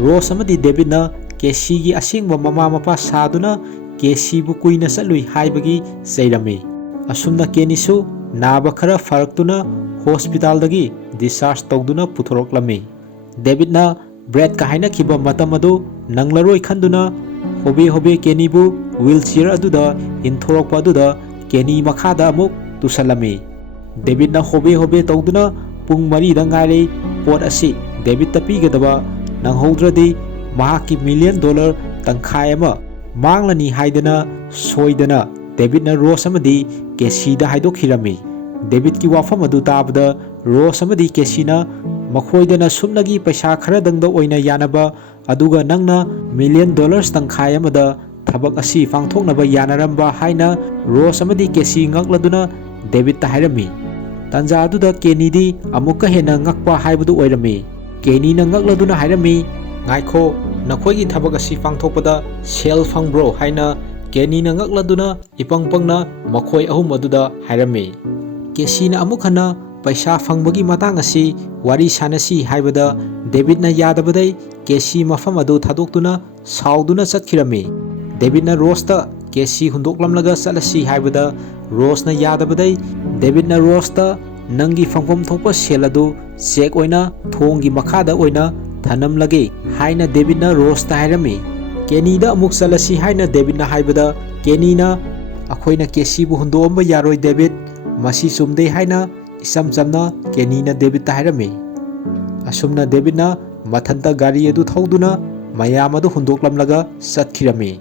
ꯔꯣꯁ ꯑꯃꯗꯤ ꯗꯦꯕꯤꯗꯅ ꯀꯦꯁꯤꯒꯤ ꯑꯁꯦꯡꯕ ꯃꯃꯥ ꯃꯄꯥ ꯁꯥꯗꯨꯅ ꯀꯦꯁꯤꯕꯨ ꯀꯨꯏꯅ ꯆꯠꯂꯨꯏ ꯍꯥꯏꯕꯒꯤ ꯆꯩꯔꯝꯃꯤ꯫ ꯑꯁꯨꯝꯅ ꯀꯦꯅꯤꯁꯨ ꯅꯥꯕ ꯈꯔ ꯐꯔꯛꯇꯨꯅ ꯍꯣꯁꯄꯤꯇꯥꯜꯗꯒꯤ ꯗꯤꯁꯆꯥꯔꯖ ꯇꯧꯗꯨꯅ ꯄꯨꯊꯣꯔꯛꯂꯝꯃꯤ꯫ ꯗꯦꯕꯤꯗꯅ ꯕ꯭ꯔꯦꯗꯀ ꯍꯥꯏꯅꯈꯤꯕ ꯃꯇꯝ ꯑꯗꯨ ꯅꯪꯂꯔꯣꯏ ꯈꯟꯗꯨꯅ ꯍꯣꯕꯦ ꯍꯣꯕꯦ ꯀꯦꯅꯤꯕꯨ ꯋꯤꯜꯆꯤꯌꯔ ꯑꯗꯨꯗ ꯏꯟꯊꯣꯔꯛꯄ ꯑꯗꯨꯗ ꯀꯦꯅꯤ ꯃꯈꯥꯗ ꯑꯃꯨꯛ ꯇꯨꯁꯜꯂꯝꯃꯤ꯫ ꯗꯦꯕꯤꯗꯅ ꯍꯣꯕꯦ ꯍꯣꯕꯦ ꯇꯧꯗꯨꯅ ꯄꯨꯡ 4ꯗ ꯉꯥꯏꯔꯦ ꯄꯣꯠ ꯑꯁꯤ ꯗꯦꯕꯤꯗꯇ ꯄꯤꯒꯗꯕ ꯅꯪꯍꯧꯗ꯭ꯔꯗꯤ ꯃꯍꯥꯛꯀꯤ $1,000,000 ꯇꯪꯈꯥꯏ ꯑꯃ ꯃꯥꯡꯂꯅꯤ ꯍꯥꯏꯗꯅ ꯁꯣꯏꯗꯅ ꯗꯦꯕꯤꯗꯅ ꯔꯣꯁ ꯑꯃꯗꯤ ꯀꯦꯁꯤꯗ ꯍꯥꯏꯗꯣꯛꯈꯤꯔꯝꯃꯤ꯫ ꯗꯦꯕꯤꯗꯀꯤ ꯋꯥꯐꯝ ꯑꯗꯨ ꯇꯥꯕꯗ ꯔꯣꯁ ꯑꯃꯗꯤ ꯀꯦꯁꯤꯅ ꯃꯈꯣꯏꯗꯅ ꯁꯨꯞꯅꯒꯤ ꯄꯩꯁꯥ ꯈꯔꯗꯪꯗ ꯑꯣꯏꯅ ꯌꯥꯅꯕ ꯑꯗꯨꯒ ꯅꯪꯅ $1,000,000 ꯇꯪꯈꯥꯏ ꯑꯃꯗ ꯊꯕꯛ ꯑꯁꯤ ꯄꯥꯡꯊꯣꯛꯅꯕ ꯌꯥꯅꯔꯝꯕ ꯍꯥꯏꯅ ꯔꯣꯁ ꯑꯃꯗꯤ ꯀꯦꯁꯤ ꯉꯛꯂꯗꯨꯅ ꯗꯦꯕꯤꯗꯇ ꯍꯥꯏꯔꯝꯃꯤ꯫ ꯇꯥꯟꯖꯥ ꯑꯗꯨꯗ ꯀꯦꯅꯤꯗꯤ ꯑꯃꯨꯛꯀ ꯍꯦꯟꯅ ꯉꯛꯄ ꯍꯥꯏꯕꯗꯨ ꯑꯣꯏꯔꯝꯃꯤ꯫ ꯀꯦꯅꯤꯅ ꯉꯛꯂꯗꯨꯅ ꯍꯥꯏꯔꯝꯃꯤ, "ꯉꯥꯏꯈꯣ, ꯅꯈꯣꯏꯒꯤ ꯊꯕꯛ ꯑꯁꯤ ꯄꯥꯡꯊꯣꯛꯄꯗ ꯁꯦꯜ ꯐꯪꯕ꯭ꯔꯣ?" ꯍꯥꯏꯅ ꯀꯦꯅꯤꯅ ꯉꯛꯂꯗꯨꯅ ꯏꯄꯪ ꯄꯪꯅ ꯃꯈꯣꯏ ꯑꯍꯨꯝ ꯑꯗꯨꯗ ꯍꯥꯏꯔꯝꯃꯤ꯫ ꯀꯦꯁꯤꯅ ꯑꯃꯨꯛ ꯍꯟꯅ ꯄꯩꯁꯥ ꯐꯪꯕꯒꯤ ꯃꯇꯥꯡ ꯑꯁꯤ ꯋꯥꯔꯤ ꯁꯥꯅꯁꯤ ꯍꯥꯏꯕꯗ ꯗꯦꯕꯤꯗꯅ ꯌꯥꯗꯕꯗꯩ ꯀꯦꯁꯤ ꯃꯐꯝ ꯑꯗꯨ ꯊꯥꯗꯣꯛꯇꯨꯅ ꯁꯥꯎꯗꯨꯅ ꯆꯠꯈꯤꯔꯝꯃꯤ꯫ ꯗꯦꯕꯤꯗꯅ ꯔꯣꯁꯇ ꯀꯦꯁꯤ ꯍꯨꯟꯗꯣꯛꯂꯝꯂꯒ ꯆꯠꯂꯁꯤ ꯍꯥꯏꯕꯗ ꯔꯣꯁꯅ ꯌꯥꯗꯕꯗꯩ ꯗꯦꯕꯤꯗꯅ ꯔꯣꯁꯇ "ꯅꯪꯒꯤ ꯐꯪꯐꯝ ꯊꯣꯛꯄ ꯁꯦꯜ ꯑꯗꯨ ꯆꯦꯛ ꯑꯣꯏꯅ ꯊꯣꯡꯒꯤ ꯃꯈꯥꯗ ꯑꯣꯏꯅ ꯊꯅꯝꯂꯒꯦ" ꯍꯥꯏꯅ ꯗꯦꯕꯤꯗꯅ ꯔꯣꯁꯇ ꯍꯥꯏꯔꯝꯃꯤ꯫ ꯀꯦꯅꯤꯗ ꯑꯃꯨꯛ ꯆꯠꯂꯁꯤ ꯍꯥꯏꯅ ꯗꯦꯕꯤꯗꯅ ꯍꯥꯏꯕꯗ ꯀꯦꯅꯤꯅ "ꯑꯩꯈꯣꯏꯅ ꯀꯦꯁꯤꯕꯨ ꯍꯨꯟꯗꯣꯛꯑꯝꯕ ꯌꯥꯔꯣꯏ ꯗꯦꯕꯤꯗ, ꯃꯁꯤ ꯆꯨꯝꯗꯦ" ꯍꯥꯏꯅ ꯏꯆꯝ ꯆꯝꯅ ꯀꯦꯅꯤꯅ ꯗꯦꯕꯤꯗꯇ ꯍꯥꯏꯔꯝꯃꯤ꯫ ꯑꯁꯨꯝꯅ ꯗꯦꯕꯤꯗꯅ ꯃꯊꯟꯇ ꯒꯥꯔꯤ ꯑꯗꯨ ꯊꯧꯗꯨꯅ ꯃꯌꯥꯝ ꯑꯗꯨ ꯍꯨꯟꯗꯣꯛꯂꯝꯂꯒ ꯆꯠꯈꯤꯔꯝꯃꯤ꯫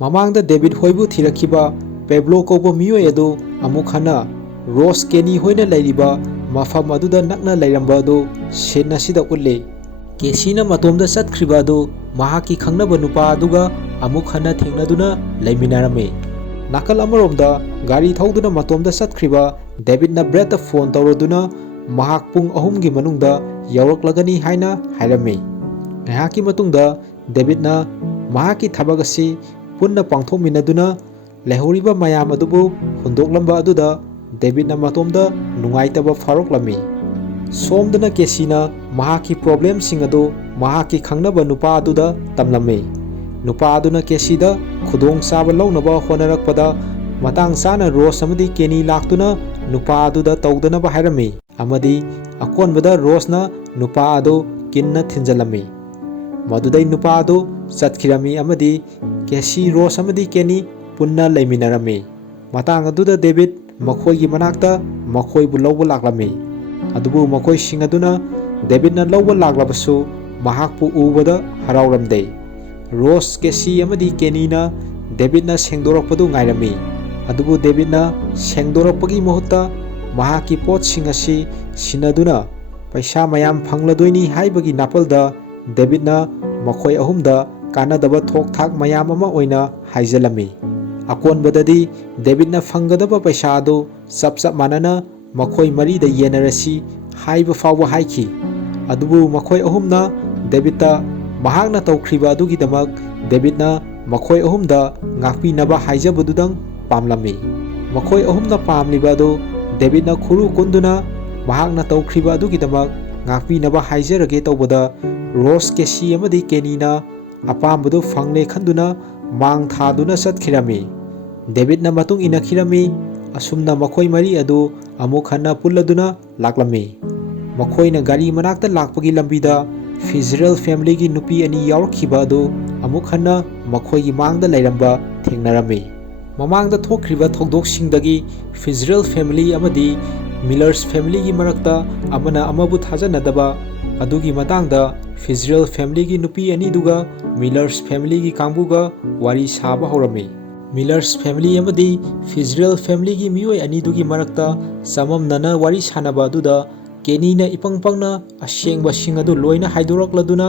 ꯃꯃꯥꯡꯗ ꯗꯦꯕꯤꯗ ꯍꯣꯏꯕꯨ ꯊꯤꯔꯛꯈꯤꯕ ꯄꯦꯕ꯭ꯂꯣ ꯀꯧꯕ ꯃꯤꯑꯣꯏ ꯑꯗꯨ ꯑꯃꯨꯛ ꯍꯟꯅ ꯔꯣꯁ ꯀꯦꯅꯤ ꯍꯣꯏꯅ ꯂꯩꯔꯤꯕ ꯃꯐꯝ ꯑꯗꯨꯗ ꯅꯛꯅ ꯂꯩꯔꯝꯕ ꯑꯗꯨ ꯁꯤꯟ ꯑꯁꯤꯗ ꯎꯠꯂꯤ꯫ ꯀꯦꯁꯤꯅ ꯃꯇꯣꯝꯗ ꯆꯠꯈ꯭ꯔꯤꯕ ꯑꯗꯨ ꯃꯍꯥꯛꯀꯤ ꯈꯪꯅꯕ ꯅꯨꯄꯥ ꯑꯗꯨꯒ ꯑꯃꯨꯛ ꯍꯟꯅ ꯊꯦꯡꯅꯗꯨꯅ ꯂꯩꯃꯤꯟꯅꯔꯝꯃꯤ꯫ ꯅꯥꯀꯜ ꯑꯃꯔꯣꯝꯗ ꯒꯥꯔꯤ ꯊꯧꯗꯨꯅ ꯃꯇꯣꯝꯗ ꯆꯠꯈ꯭ꯔꯤꯕ ꯗꯦꯕꯤꯗꯅ ꯕ꯭ꯔꯦꯗꯇ ꯐꯣꯟ ꯇꯧꯔꯗꯨꯅ ꯃꯍꯥꯛ ꯄꯨꯡ 3ꯒꯤ ꯃꯅꯨꯡꯗ ꯌꯧꯔꯛꯂꯒꯅꯤ ꯍꯥꯏꯅ ꯍꯥꯏꯔꯝꯃꯤ꯫ ꯉꯥꯏꯍꯥꯛꯀꯤ ꯃꯇꯨꯡꯗ ꯗꯦꯕꯤꯗꯅ ꯃꯍꯥꯛꯀꯤ ꯊꯕꯛ ꯑꯁꯤ ꯄꯨꯟꯅ ꯄꯥꯡꯊꯣꯛꯃꯤꯟꯅꯗꯨꯅ ꯂꯩꯍꯧꯔꯤꯕ ꯃꯌꯥꯝ ꯑꯗꯨꯕꯨ ꯍꯨꯟꯗꯣꯛꯂꯝꯕ ꯑꯗꯨꯗ ꯗꯦꯕꯤꯗꯅ ꯃꯇꯣꯝꯗ ꯅꯨꯡꯉꯥꯏꯇꯕ ꯐꯥꯎꯔꯛꯂꯝꯃꯤ꯫ ꯁꯣꯝꯗꯅ ꯀꯦꯁꯤꯅ ꯃꯍꯥꯛꯀꯤ ꯄ꯭ꯔꯣꯕ꯭ꯂꯦꯝꯁꯤꯡ ꯑꯗꯨ ꯃꯍꯥꯛꯀꯤ ꯈꯪꯅꯕ ꯅꯨꯄꯥ ꯑꯗꯨꯗ ꯇꯝꯂꯝꯃꯤ꯫ ꯅꯨꯄꯥ ꯑꯗꯨꯅ ꯀꯦꯁꯤꯗ ꯈꯨꯗꯣꯡꯆꯥꯕ ꯂꯧꯅꯕ ꯍꯣꯠꯅꯔꯛꯄꯗ ꯃꯇꯥꯡ ꯆꯥꯅ ꯔꯣꯁ ꯑꯃꯗꯤ ꯀꯦꯅꯤ ꯂꯥꯛꯇꯨꯅ ꯅꯨꯄꯥ ꯑꯗꯨꯗ ꯇꯧꯗꯅꯕ ꯍꯥꯏꯔꯝꯃꯤ ꯑꯃꯗꯤ ꯑꯀꯣꯟꯕꯗ ꯔꯣꯁꯅ ꯅꯨꯄꯥ ꯑꯗꯨ ꯀꯤꯟꯅ ꯊꯤꯟꯖꯜꯂꯝꯃꯤ꯫ ꯃꯗꯨꯗꯩ ꯅꯨꯄꯥ ꯑꯗꯨ ꯆꯠꯈꯤꯔꯝꯃꯤ ꯑꯃꯗꯤ ꯀꯦꯁꯤ, ꯔꯣꯁ ꯑꯃꯗꯤ ꯀꯦꯅꯤ ꯄꯨꯟꯅ ꯂꯩꯃꯤꯟꯅꯔꯝꯃꯤ꯫ ꯃꯇꯥꯡ ꯑꯗꯨꯗ ꯗꯦꯕꯤꯗ ꯃꯈꯣꯏꯒꯤ ꯃꯅꯥꯛꯇ ꯃꯈꯣꯏꯕꯨ ꯂꯧꯕ ꯂꯥꯛꯂꯝꯃꯤ꯫ ꯑꯗꯨꯕꯨ ꯃꯈꯣꯏꯁꯤꯡ ꯑꯗꯨꯅ ꯗꯦꯕꯤꯗꯅ ꯂꯧꯕ ꯂꯥꯛꯂꯕꯁꯨ ꯃꯍꯥꯛꯄꯨ ꯎꯕꯗ ꯍꯔꯥꯎꯔꯝꯗꯦ꯫ ꯔꯣꯁ, ꯀꯦꯁꯤ ꯑꯃꯗꯤ ꯀꯦꯅꯤꯅ ꯗꯦꯕꯤꯗꯅ ꯁꯦꯡꯗꯣꯔꯛꯄꯗꯨ ꯉꯥꯏꯔꯝꯃꯤ꯫ ꯑꯗꯨꯕꯨ ꯗꯦꯕꯤꯗꯅ ꯁꯦꯡꯗꯣꯔꯛꯄꯒꯤ ꯃꯍꯨꯠꯇ ꯃꯍꯥꯛꯀꯤ ꯄꯣꯠꯁꯤꯡ ꯑꯁꯤ ꯁꯤꯟꯅꯗꯨꯅ ꯄꯩꯁꯥ ꯃꯌꯥꯝ ꯐꯪꯂꯗꯣꯏꯅꯤ ꯍꯥꯏꯕꯒꯤ ꯅꯥꯄꯜꯗ ꯗꯦꯕꯤꯗꯅ ꯃꯈꯣꯏ ꯑꯍꯨꯝꯗ ꯀꯥꯟꯅꯗꯕ ꯊꯣꯛ-ꯊꯥꯛ ꯃꯌꯥꯝ ꯑꯃ ꯑꯣꯏꯅ ꯍꯥꯏꯖꯜꯂꯝꯃꯤ꯫ ꯑꯀꯣꯟꯕꯗꯗꯤ ꯗꯦꯕꯤꯗꯅ ꯐꯪꯒꯗꯕ ꯄꯩꯁꯥ ꯑꯗꯨ ꯆꯞ ꯃꯥꯟꯅꯅ ꯃꯈꯣꯏ ꯃꯔꯤꯗ ꯌꯦꯟꯅꯔꯁꯤ ꯍꯥꯏꯕ ꯐꯥꯎꯕ ꯍꯥꯏꯈꯤ꯫ ꯑꯗꯨꯕꯨ ꯃꯈꯣꯏ ꯑꯍꯨꯝꯅ ꯗꯦꯕꯤꯗꯇ ꯃꯍꯥꯛꯅ ꯇꯧꯈ꯭ꯔꯤꯕ ꯑꯗꯨꯒꯤꯗꯃꯛ ꯗꯦꯕꯤꯗꯅ ꯃꯈꯣꯏ ꯑꯍꯨꯝꯗ ꯉꯥꯛꯄꯤꯅꯕ ꯍꯥꯏꯖꯕꯗꯨꯗꯪ ꯄꯥꯝꯂꯝꯃꯤ꯫ ꯃꯈꯣꯏ ꯑꯍꯨꯝꯅ ꯄꯥꯝꯂꯤꯕ ꯑꯗꯨ ꯗꯦꯕꯤꯗꯅ ꯈꯨꯔꯨ ꯀꯨꯟꯗꯨꯅ ꯃꯍꯥꯛꯅ ꯇꯧꯈ꯭ꯔꯤꯕ ꯑꯗꯨꯒꯤꯗꯃꯛ ꯉꯥꯛꯄꯤꯅꯕ ꯍꯥꯏꯖꯔꯒꯦ ꯇꯧꯕꯗ ꯔꯣꯁ, ꯀꯦꯁꯤ ꯑꯃꯗꯤ ꯀꯦꯅꯤꯅ ꯑꯄꯥꯝꯕꯗꯨ ꯐꯪꯂꯦ ꯈꯟꯗꯨꯅ ꯃꯥꯡ ꯊꯥꯗꯨꯅ ꯆꯠꯈꯤꯔꯝꯃꯤ꯫ ꯗꯦꯕꯤꯗꯅ ꯃꯇꯨꯡ ꯏꯟꯅꯈꯤꯔꯝꯃꯤ꯫ ꯑꯁꯨꯝꯅ ꯃꯈꯣꯏ ꯃꯔꯤ ꯑꯗꯨ ꯑꯃꯨꯛ ꯍꯟꯅ ꯄꯨꯜꯂꯗꯨꯅ ꯂꯥꯛꯂꯝꯃꯤ꯫ ꯃꯈꯣꯏꯅ ꯒꯥꯔꯤ ꯃꯅꯥꯛꯇ ꯂꯥꯛꯄꯒꯤ ꯂꯝꯕꯤꯗ ꯐꯤꯖꯔꯦꯜ ꯐꯦꯃꯤꯂꯤꯒꯤ ꯅꯨꯄꯤ ꯑꯅꯤ ꯌꯥꯎꯔꯛꯈꯤꯕ ꯑꯗꯨ ꯑꯃꯨꯛ ꯍꯟꯅ ꯃꯈꯣꯏꯒꯤ ꯃꯥꯡꯗ ꯂꯩꯔꯝꯕ ꯊꯦꯡꯅꯔꯝꯃꯤ꯫ ꯃꯃꯥꯡꯗ ꯊꯣꯛꯈ꯭ꯔꯤꯕ ꯊꯧꯗꯣꯛꯁꯤꯡꯗꯒꯤ ꯐꯤꯖꯔꯦꯜ ꯐꯦꯃꯤꯂꯤ ꯑꯃꯗꯤ ꯃꯤꯂꯔꯁ ꯐꯦꯃꯤꯂꯤꯒꯤ ꯃꯔꯛꯇ ꯑꯃꯅ ꯑꯃꯕꯨ ꯊꯥꯖꯅꯗꯕ ꯑꯗꯨꯒꯤ ꯃꯇꯥꯡꯗ ꯐꯤꯖꯔꯦꯜ ꯐꯦꯃꯤꯂꯤꯒꯤ ꯅꯨꯄꯤ ꯑꯅꯤꯗꯨꯒ ꯃꯤꯂꯔꯁ ꯐꯦꯃꯤꯂꯤꯒꯤ ꯀꯥꯡꯕꯨꯒ ꯋꯥꯔꯤ ꯁꯥꯕ ꯍꯧꯔꯝꯃꯤ꯫ ꯃꯤꯂꯔꯁ ꯐꯦꯃꯤꯂꯤ ꯑꯃꯗꯤ ꯐꯤꯖꯔꯦꯜ ꯐꯦꯃꯤꯂꯤꯒꯤ ꯃꯤꯑꯣꯏ ꯑꯅꯤꯗꯨꯒꯤ ꯃꯔꯛꯇ ꯆꯃꯝꯅꯅ ꯋꯥꯔꯤ ꯁꯥꯅꯕ ꯑꯗꯨꯗ ꯀꯦꯅꯤꯅ ꯏꯄꯪ ꯄꯪꯅ ꯑꯁꯦꯡꯕꯁꯤꯡ ꯑꯗꯨ ꯂꯣꯏꯅ ꯍꯥꯏꯗꯣꯔꯛꯂꯗꯨꯅ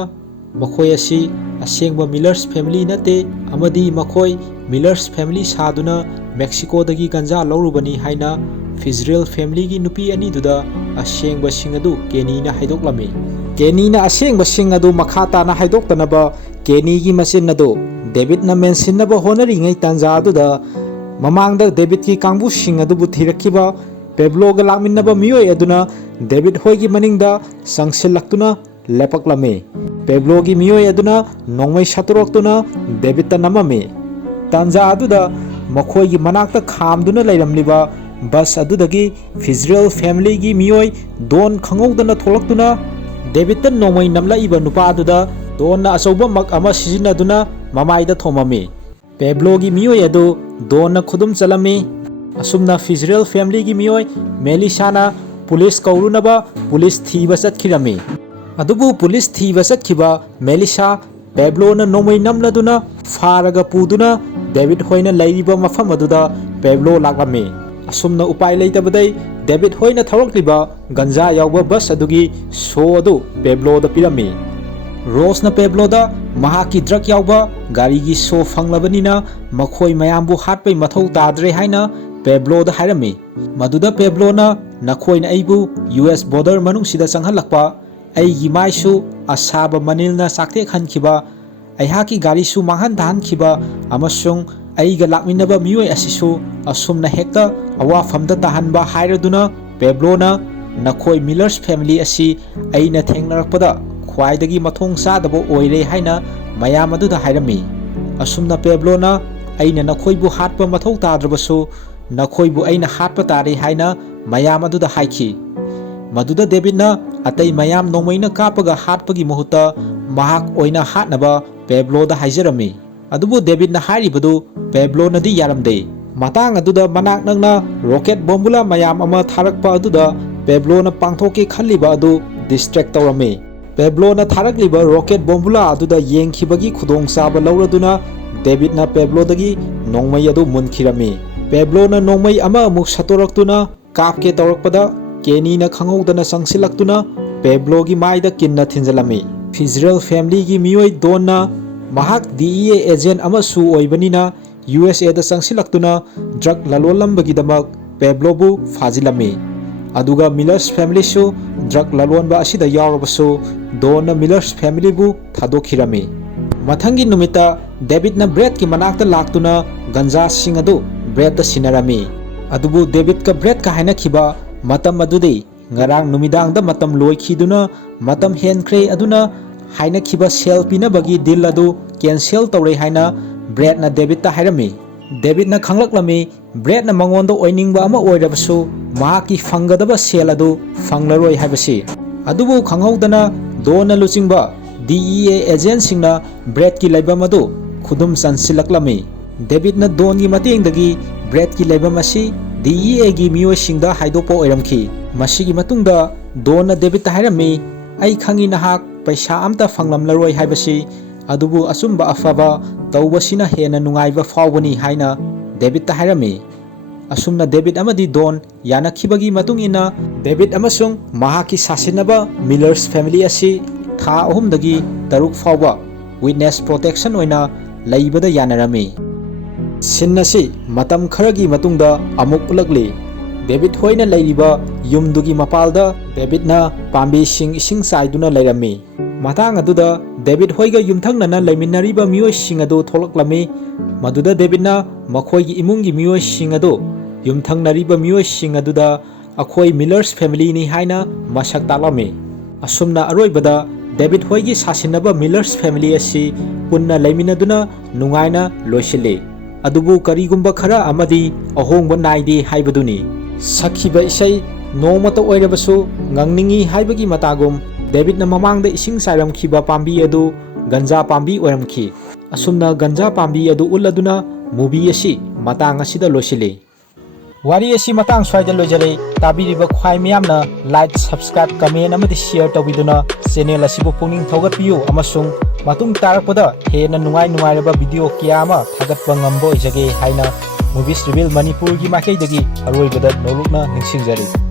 ꯃꯈꯣꯏ ꯑꯁꯤ ꯑꯁꯦꯡꯕ ꯃꯤꯂꯔꯁ ꯐꯦꯃꯤꯂꯤ ꯅꯠꯇꯦ ꯑꯃꯗꯤ ꯃꯈꯣꯏ ꯃꯤꯂꯔꯁ ꯐꯦꯃꯤꯂꯤ ꯁꯥꯗꯨꯅ ꯃꯦꯛꯁꯤꯀꯣꯗꯒꯤ ꯒꯟꯖꯥ ꯂꯧꯔꯨꯕꯅꯤ ꯍꯥꯏꯅ ꯐꯤꯖꯔꯦꯜ ꯐꯦꯃꯤꯂꯤꯒꯤ ꯅꯨꯄꯤ ꯑꯅꯤꯗꯨꯗ ꯑꯁꯦꯡꯕꯁꯤꯡ ꯑꯗꯨ ꯀꯦꯅꯤꯅ ꯍꯥꯏꯗꯣꯛꯂꯝꯃꯤ꯫ ꯀꯦꯅꯤꯅ ꯑꯁꯦꯡꯕꯁꯤꯡ ꯑꯗꯨ ꯃꯈꯥ ꯇꯥꯅ ꯍꯥꯏꯗꯣꯛꯇꯅꯕ ꯀꯦꯅꯤꯒꯤ ꯃꯆꯤꯟ ꯑꯗꯨ ꯗꯦꯕꯤꯗꯅ ꯃꯦꯟꯁꯤꯟꯅꯕ ꯍꯣꯠꯅꯔꯤꯉꯩ ꯇꯥꯟꯖꯥ ꯑꯗꯨꯗ ꯃꯃꯥꯡꯗ ꯗꯦꯕꯤꯗꯀꯤ ꯀꯥꯡꯕꯨꯁꯤꯡ ꯑꯗꯨꯕꯨ ꯊꯤꯔꯛꯈꯤꯕ ꯄꯦꯕ꯭ꯂꯣꯒ ꯂꯥꯛꯃꯤꯟꯅꯕ ꯃꯤꯑꯣꯏ ꯑꯗꯨꯅ ꯗꯦꯕꯤꯗ ꯍꯣꯏꯒꯤ ꯃꯅꯤꯡꯗ ꯆꯪꯁꯤꯜꯂꯛꯇꯨꯅ ꯂꯦꯞꯂꯛꯂꯝꯃꯤ꯫ ꯄꯦꯕ꯭ꯂꯣꯒꯤ ꯃꯤꯑꯣꯏ ꯑꯗꯨꯅ ꯅꯣꯡꯃꯩ ꯁꯠꯇꯣꯔꯛꯇꯨꯅ ꯗꯦꯕꯤꯗꯇ ꯅꯝꯃꯝꯃꯤ꯫ ꯇꯥꯟꯖꯥ ꯑꯗꯨꯗ ꯃꯈꯣꯏꯒꯤ ꯃꯅꯥꯛꯇ ꯈꯥꯝꯗꯨꯅ ꯂꯩꯔꯝꯂꯤꯕ ꯕꯁ ꯑꯗꯨꯗꯒꯤ ꯐꯤꯖꯔꯦꯜ ꯐꯦꯃꯤꯂꯤꯒꯤ ꯃꯤꯑꯣꯏ ꯗꯣꯟ ꯈꯪꯍꯧꯗꯅ ꯊꯣꯛꯂꯛꯇꯨꯅ ꯗꯦꯕꯤꯗꯇ ꯅꯣꯡꯃꯩ ꯅꯝꯂꯛꯏꯕ ꯅꯨꯄꯥ ꯑꯗꯨꯗ ꯗꯣꯟꯅ ꯑꯆꯧꯕ ꯃꯛ ꯑꯃ ꯁꯤꯖꯤꯟꯅꯗꯨꯅ ꯃꯃꯥꯏꯗ ꯊꯣꯝꯃꯝꯃꯤ꯫ ꯄꯦꯕ꯭ꯂꯣꯒꯤ ꯃꯤꯑꯣꯏ ꯑꯗꯨ ꯗꯣꯟꯅ ꯈꯨꯗꯨꯝ ꯆꯜꯂꯝꯃꯤ꯫ ꯑꯁꯨꯝꯅ ꯐꯤꯖꯔꯦꯜ ꯐꯦꯃꯤꯂꯤꯒꯤ ꯃꯤꯑꯣꯏ ꯃꯦꯂꯤꯁꯥꯅ ꯄꯨꯂꯤꯁ ꯀꯧꯔꯨꯅꯕ ꯄꯨꯂꯤꯁ ꯊꯤꯕ ꯆꯠꯈꯤꯔꯝꯃꯤ꯫ ꯑꯗꯨꯕꯨ ꯄꯨꯂꯤꯁ ꯊꯤꯕ ꯆꯠꯈꯤꯕ ꯃꯦꯂꯤꯁꯥ ꯄꯦꯕ꯭ꯂꯣꯅ ꯅꯣꯡꯃꯩ ꯅꯝꯂꯗꯨꯅ ꯐꯥꯔꯒ ꯄꯨꯗꯨꯅ ꯗꯦꯕꯤꯗ ꯍꯣꯏꯅ ꯂꯩꯔꯤꯕ ꯃꯐꯝ ꯑꯗꯨꯗ ꯄꯦꯕ꯭ꯂꯣ ꯂꯥꯛꯂꯝꯃꯤ꯫ ꯑꯁꯨꯝꯅ ꯎꯄꯥꯏ ꯂꯩꯇꯕꯗꯩ ꯗꯦꯕꯤꯗ ꯍꯣꯏꯅ ꯊꯧꯔꯛꯂꯤꯕ ꯒꯟꯖꯥ ꯌꯥꯎꯕ ꯕꯁ ꯑꯗꯨꯒꯤ ꯁꯣ ꯑꯗꯨ ꯄꯦꯕ꯭ꯂꯣꯗ ꯄꯤꯔꯝꯃꯤ꯫ ꯔꯣꯁꯅ ꯄꯦꯕ꯭ꯂꯣꯗ ꯃꯍꯥꯛꯀꯤ ꯗ꯭ꯔꯒ ꯌꯥꯎꯕ ꯒꯥꯔꯤꯒꯤ ꯁꯣ ꯐꯪꯂꯕꯅꯤꯅ ꯃꯈꯣꯏ ꯃꯌꯥꯝꯕꯨ ꯍꯥꯠꯄꯩ ꯃꯊꯧ ꯇꯥꯗ꯭ꯔꯦ ꯍꯥꯏꯅ ꯄꯦꯕ꯭ꯂꯣꯗ ꯍꯥꯏꯔꯝꯃꯤ꯫ ꯃꯗꯨꯗ ꯄꯦꯕ꯭ꯂꯣꯅ ꯅꯈꯣꯏꯅ ꯑꯩꯕꯨ ꯌꯨ.ꯑꯦꯁ. ꯕꯣꯔꯗꯔ ꯃꯅꯨꯡꯁꯤꯗ ꯆꯪꯍꯜꯂꯛꯄ, ꯑꯩꯒꯤ ꯃꯥꯏꯁꯨ ꯑꯁꯥꯕ ꯃꯅꯤꯜꯅ ꯆꯥꯛꯇꯦꯛꯍꯟꯈꯤꯕ, ꯑꯩꯍꯥꯛꯀꯤ ꯒꯥꯔꯤꯁꯨ ꯃꯥꯡꯍꯟ ꯇꯥꯍꯟꯈꯤꯕ ꯑꯃꯁꯨꯡ ꯑꯩꯒ ꯂꯥꯛꯃꯤꯟꯅꯕ ꯃꯤꯑꯣꯏ ꯑꯁꯤꯁꯨ ꯑꯁꯨꯝꯅ ꯍꯦꯛꯇ ꯑꯋꯥꯐꯝꯗ ꯇꯥꯍꯟꯕ ꯍꯥꯏꯔꯗꯨꯅ ꯄꯦꯕ꯭ꯂꯣꯅ ꯅꯈꯣꯏ ꯃꯤꯂꯔꯁ ꯐꯦꯃꯤꯂꯤ ꯑꯁꯤ ꯑꯩꯅ ꯊꯦꯡꯅꯔꯛꯄꯗ ꯈ꯭ꯋꯥꯏꯗꯒꯤ ꯃꯊꯣꯡ ꯆꯥꯗꯕ ꯑꯣꯏꯔꯦ ꯍꯥꯏꯅ ꯃꯌꯥꯝ ꯑꯗꯨꯗ ꯍꯥꯏꯔꯝꯃꯤ꯫ ꯑꯁꯨꯝꯅ ꯄꯦꯕ꯭ꯂꯣꯅ ꯑꯩꯅ ꯅꯈꯣꯏꯕꯨ ꯍꯥꯠꯄ ꯃꯊꯧ ꯇꯥꯗ꯭ꯔꯕꯁꯨ ꯅꯈꯣꯏꯕꯨ ꯑꯩꯅ ꯍꯥꯠꯄ ꯇꯥꯔꯦ ꯍꯥꯏꯅ ꯃꯌꯥꯝ ꯑꯗꯨꯗ ꯍꯥꯏꯈꯤ꯫ ꯃꯗꯨꯗ ꯗꯦꯕꯤꯗꯅ ꯑꯇꯩ ꯃꯌꯥꯝ ꯅꯣꯡꯃꯩꯅ ꯀꯥꯞꯄꯒ ꯍꯥꯠꯄꯒꯤ ꯃꯍꯨꯠꯇ ꯃꯍꯥꯛ ꯑꯣꯏꯅ ꯍꯥꯠꯅꯕ ꯄꯦꯕ꯭ꯂꯣꯗ ꯍꯥꯏꯖꯔꯝꯃꯤ꯫ ꯑꯗꯨꯕꯨ ꯗꯦꯕꯤꯗꯅ ꯍꯥꯏꯔꯤꯕꯗꯨ ꯄꯦꯕ꯭ꯂꯣꯅꯗꯤ ꯌꯥꯔꯝꯗꯦ꯫ ꯃꯇꯥꯡ ꯑꯗꯨꯗ ꯃꯅꯥꯛ ꯅꯛꯅ ꯔꯣꯀꯦꯠ ꯕꯣꯝꯕꯨꯂꯥ ꯃꯌꯥꯝ ꯑꯃ ꯊꯥꯔꯛꯄ ꯑꯗꯨꯗ ꯄꯦꯕ꯭ꯂꯣꯅ ꯄꯥꯡꯊꯣꯛꯀꯦ ꯈꯜꯂꯤꯕ ꯑꯗꯨ ꯗꯤꯁꯇ꯭ꯔꯦꯛ ꯇꯧꯔꯝꯃꯤ꯫ ꯄꯦꯕ꯭ꯂꯣꯅ ꯊꯥꯔꯛꯂꯤꯕ ꯔꯣꯀꯦꯠ ꯕꯣꯝꯕꯨꯂꯥ ꯑꯗꯨꯗ ꯌꯦꯡꯈꯤꯕꯒꯤ ꯈꯨꯗꯣꯡꯆꯥꯕ ꯂꯧꯔꯗꯨꯅ ꯗꯦꯕꯤꯗꯅ ꯄꯦꯕ꯭ꯂꯣꯗꯒꯤ ꯅꯣꯡꯃꯩ ꯑꯗꯨ ꯃꯨꯟꯈꯤꯔꯝꯃꯤ꯫ ꯄꯦꯕ꯭ꯂꯣꯅ ꯅꯣꯡꯃꯩ ꯑꯃ ꯑꯃꯨꯛ ꯁꯠꯇꯣꯔꯛꯇꯨꯅ ꯀꯥꯞꯀꯦ ꯇꯧꯔꯛꯄꯗ ꯀꯦꯅꯤꯅ ꯈꯪꯍꯧꯗꯅ ꯆꯪꯁꯤꯜꯂꯛꯇꯨꯅ ꯄꯦꯕ꯭ꯂꯣꯒꯤ ꯃꯥꯏꯗ ꯀꯤꯟꯅ ꯊꯤꯟꯖꯜꯂꯝꯃꯤ꯫ ꯐꯤꯖꯔꯦꯜ ꯐꯦꯃꯤꯂꯤꯒꯤ ꯃꯤꯑꯣꯏ ꯗꯣꯟꯅ ꯃꯍꯥꯛ ꯗꯤ.ꯏ.ꯑꯦ. ꯑꯦꯖꯦꯟꯠ ꯑꯃꯁꯨ ꯑꯣꯏꯕꯅꯤꯅ ꯌꯨ.ꯑꯦꯁ.ꯑꯦ.ꯗ ꯆꯪꯁꯤꯜꯂꯛꯇꯨꯅ ꯗ꯭ꯔꯒ ꯂꯂꯣꯟꯂꯝꯕꯒꯤꯗꯃꯛ ꯄꯦꯕ꯭ꯂꯣꯕꯨ ꯐꯥꯖꯤꯜꯂꯝꯃꯤ꯫ ꯑꯗꯨꯒ ꯃꯤꯂꯔꯁ ꯐꯦꯃꯤꯂꯤꯁꯨ ꯗ꯭ꯔꯒ ꯂꯂꯣꯟꯕ ꯑꯁꯤꯗ ꯌꯥꯎꯔꯕꯁꯨ ꯗꯣꯟꯅ ꯃꯤꯂꯔꯁ ꯐꯦꯃꯤꯂꯤꯕꯨ ꯊꯥꯗꯣꯛꯈꯤꯔꯝꯃꯤ꯫ ꯃꯊꯪꯒꯤ ꯅꯨꯃꯤꯠꯇ ꯗꯦꯕꯤꯗꯅ ꯕ꯭ꯔꯦꯗꯀꯤ ꯃꯅꯥꯛꯇ ꯂꯥꯛꯇꯨꯅ ꯒꯟꯖꯥꯁꯤꯡ ꯑꯗꯨ ꯕ꯭ꯔꯦꯗꯇ ꯁꯤꯟꯅꯔꯝꯃꯤ꯫ ꯑꯗꯨꯕꯨ ꯗꯦꯕꯤꯗꯀ ꯕ꯭ꯔꯦꯗꯀ ꯍꯥꯏꯅꯈꯤꯕ ꯃꯇꯝ ꯑꯗꯨꯗꯤ ꯉꯔꯥꯡ ꯅꯨꯃꯤꯗꯥꯡꯗ ꯃꯇꯝ ꯂꯣꯏꯈꯤꯗꯨꯅ ꯃꯇꯝ ꯍꯦꯟꯈ꯭ꯔꯦ ꯑꯗꯨꯅ ꯍꯥꯏꯅꯈꯤꯕ ꯁꯦꯜ ꯄꯤꯅꯕꯒꯤ ꯗꯤꯜ ꯑꯗꯨ ꯀꯦꯟꯁꯦꯜ ꯇꯧꯔꯦ ꯍꯥꯏꯅ ꯕ꯭ꯔꯦꯗꯅ ꯗꯦꯕꯤꯗꯇ ꯍꯥꯏꯔꯝꯃꯤ꯫ ꯗꯦꯕꯤꯗꯅ ꯈꯪꯂꯛꯂꯝꯃꯤ ꯕ꯭ꯔꯦꯗꯅ ꯃꯉꯣꯟꯗ ꯑꯣꯏꯅꯤꯡꯕ ꯑꯃ ꯑꯣꯏꯔꯕꯁꯨ ꯃꯍꯥꯛꯀꯤ ꯐꯪꯒꯗꯕ ꯁꯦꯜ ꯑꯗꯨ ꯐꯪꯂꯔꯣꯏ ꯍꯥꯏꯕꯁꯤ꯫ ꯑꯗꯨꯕꯨ ꯈꯪꯍꯧꯗꯅ ꯗꯣꯟꯅ ꯂꯨꯆꯤꯡꯕ ꯗꯤ.ꯏ.ꯑꯦ. ꯑꯦꯖꯦꯟꯠꯁꯤꯡꯅ ꯕ꯭ꯔꯦꯗꯀꯤ ꯂꯩꯐꯝ ꯑꯗꯨ ꯈꯨꯗꯨꯝ ꯆꯟꯁꯤꯜꯂꯛꯂꯝꯃꯤ꯫ ꯗꯦꯕꯤꯗꯅ ꯗꯣꯟꯒꯤ ꯃꯇꯦꯡꯗꯒꯤ ꯕ꯭ꯔꯦꯗꯀꯤ ꯂꯩꯐꯝ ꯑꯁꯤ DEAꯒꯤ ꯃꯤꯑꯣꯏꯁꯤꯡꯗ ꯍꯥꯏꯗꯣꯛꯄ ꯑꯣꯏꯔꯝꯈꯤ꯫ ꯃꯁꯤꯒꯤ ꯃꯇꯨꯡꯗ ꯗꯣꯟꯅ ꯗꯦꯕꯤꯗꯇ ꯍꯥꯏꯔꯝꯃꯤ, "ꯑꯩ ꯈꯪꯏ ꯅꯍꯥꯛ ꯄꯩꯁꯥ ꯑꯝꯇ ꯐꯪꯂꯝꯂꯔꯣꯏ ꯍꯥꯏꯕꯁꯤ, ꯑꯗꯨꯕꯨ ꯑꯆꯨꯝꯕ ꯑꯐꯕ ꯇꯧꯕꯁꯤꯅ ꯍꯦꯟꯅ ꯅꯨꯡꯉꯥꯏꯕ ꯐꯥꯎꯕꯅꯤ" ꯍꯥꯏꯅ ꯗꯦꯕꯤꯗꯇ ꯍꯥꯏꯔꯝꯃꯤ꯫ ꯑꯁꯨꯝꯅ ꯗꯦꯕꯤꯗ ꯑꯃꯗꯤ ꯗꯣꯟ ꯌꯥꯅꯈꯤꯕꯒꯤ ꯃꯇꯨꯡ ꯏꯟꯅ ꯗꯦꯕꯤꯗ ꯑꯃꯁꯨꯡ ꯃꯍꯥꯛꯀꯤ ꯁꯥꯁꯤꯟꯅꯕ ꯃꯤꯂꯔꯁ ꯐꯦꯃꯤꯂꯤ ꯑꯁꯤ ꯊꯥ 3ꯗꯒꯤ 6 ꯐꯥꯎꯕ ꯋꯤꯠꯅꯦꯁ ꯄ꯭ꯔꯣꯇꯦꯛꯁꯟ ꯑꯣꯏꯅ ꯂꯩꯕꯗ ꯌꯥꯅꯔꯝꯃꯤ꯫ ꯁꯤꯟ ꯑꯁꯤ ꯃꯇꯝ ꯈꯔꯒꯤ ꯃꯇꯨꯡꯗ ꯑꯃꯨꯛ ꯎꯠꯂꯛꯂꯤ꯫ ꯗꯦꯕꯤꯗ ꯍꯣꯏꯅ ꯂꯩꯔꯤꯕ ꯌꯨꯝꯗꯨꯒꯤ ꯃꯄꯥꯜꯗ ꯗꯦꯕꯤꯗꯅ ꯄꯥꯝꯕꯤꯁꯤꯡ ꯏꯁꯤꯡ ꯆꯥꯏꯗꯨꯅ ꯂꯩꯔꯝꯃꯤ꯫ ꯃꯇꯥꯡ ꯑꯗꯨꯗ ꯗꯦꯕꯤꯗ ꯍꯣꯏꯒ ꯌꯨꯝꯊꯪꯅꯅ ꯂꯩꯃꯤꯟꯅꯔꯤꯕ ꯃꯤꯑꯣꯏꯁꯤꯡ ꯑꯗꯨ ꯊꯣꯛꯂꯛꯂꯝꯃꯤ, ꯃꯗꯨꯗ ꯗꯦꯕꯤꯗꯅ ꯃꯈꯣꯏꯒꯤ ꯏꯃꯨꯡꯒꯤ ꯃꯤꯑꯣꯏꯁꯤꯡ ꯑꯗꯨ ꯌꯨꯝꯊꯪꯅꯔꯤꯕ ꯃꯤꯑꯣꯏꯁꯤꯡ ꯑꯗꯨꯗ "ꯑꯩꯈꯣꯏ ꯃꯤꯂꯔꯁ ꯐꯦꯃꯤꯂꯤꯅꯤ" ꯍꯥꯏꯅ ꯃꯁꯛ ꯇꯥꯛꯂꯝꯃꯤ꯫ ꯑꯁꯨꯝꯅ ꯑꯔꯣꯏꯕꯗ ꯗꯦꯕꯤꯗ ꯍꯣꯏꯒꯤ ꯁꯥꯁꯤꯟꯅꯕ ꯃꯤꯂꯔꯁ ꯐꯦꯃꯤꯂꯤ ꯑꯁꯤ ꯄꯨꯟꯅ ꯂꯩꯃꯤꯟꯅꯗꯨꯅ ꯅꯨꯡꯉꯥꯏꯅ ꯂꯣꯏꯁꯤꯜꯂꯤ꯫ ꯑꯗꯨꯕꯨ ꯀꯔꯤꯒꯨꯝꯕ ꯈꯔ ꯑꯃꯗꯤ ꯑꯍꯣꯡꯕ ꯅꯥꯏꯗꯦ ꯍꯥꯏꯕꯗꯨꯅꯤ꯫ ꯁꯛꯈꯤꯕ ꯏꯁꯩ "ꯅꯣꯡꯃꯇ ꯑꯣꯏꯔꯕꯁꯨ ꯉꯪꯅꯤꯡꯏ" ꯍꯥꯏꯕꯒꯤ ꯃꯇꯥꯒꯨꯝ ꯗꯦꯕꯤꯗꯅ ꯃꯃꯥꯡꯗ ꯏꯁꯤꯡ ꯆꯥꯏꯔꯝꯈꯤꯕ ꯄꯥꯝꯕꯤ ꯑꯗꯨ ꯒꯟꯖꯥ ꯄꯥꯝꯕꯤ ꯑꯣꯏꯔꯝꯈꯤ꯫ ꯑꯁꯨꯝꯅ ꯒꯟꯖꯥ ꯄꯥꯝꯕꯤ ꯑꯗꯨ ꯎꯠꯂꯗꯨꯅ ꯃꯨꯚꯤ ꯑꯁꯤ ꯃꯇꯥꯡ ꯑꯁꯤꯗ ꯂꯣꯏꯁꯤꯜꯂꯤ꯫ ꯋꯥꯔꯤ ꯑꯁꯤ ꯃꯇꯥꯡ ꯁ꯭ꯋꯥꯏꯗ ꯂꯣꯏꯖꯔꯦ꯫ ꯇꯥꯕꯤꯔꯤꯕ ꯈ꯭ꯋꯥꯏ ꯃꯤꯌꯥꯝꯅ ꯂꯥꯏꯛ, ꯁꯕꯁꯀ꯭ꯔꯥꯏꯕ, ꯀꯃꯦꯟ ꯑꯃꯗꯤ ꯁꯤꯌꯔ ꯇꯧꯕꯤꯗꯨꯅ ꯆꯦꯅꯦꯜ ꯑꯁꯤꯕꯨ ꯄꯨꯛꯅꯤꯡ ꯊꯧꯒꯠꯄꯤꯌꯨ ꯑꯃꯁꯨꯡ ꯃꯇꯨꯡ ꯇꯥꯔꯛꯄꯗ ꯍꯦꯟꯅ ꯅꯨꯡꯉꯥꯏꯔꯕ ꯚꯤꯗꯤꯑꯣ ꯀꯌꯥ ꯑꯃ ꯊꯥꯒꯠꯄ ꯉꯝꯕ ꯑꯣꯏꯖꯒꯦ ꯍꯥꯏꯅ ꯃꯨꯚꯤꯁ ꯔꯤꯚꯤꯜ ꯃꯅꯤꯄꯨꯔꯒꯤ ꯃꯥꯏꯀꯩꯗꯒꯤ ꯑꯔꯣꯏꯕꯗ ꯅꯣꯜꯂꯨꯛꯅ ꯅꯤꯡꯁꯤꯡꯖꯔꯤ꯫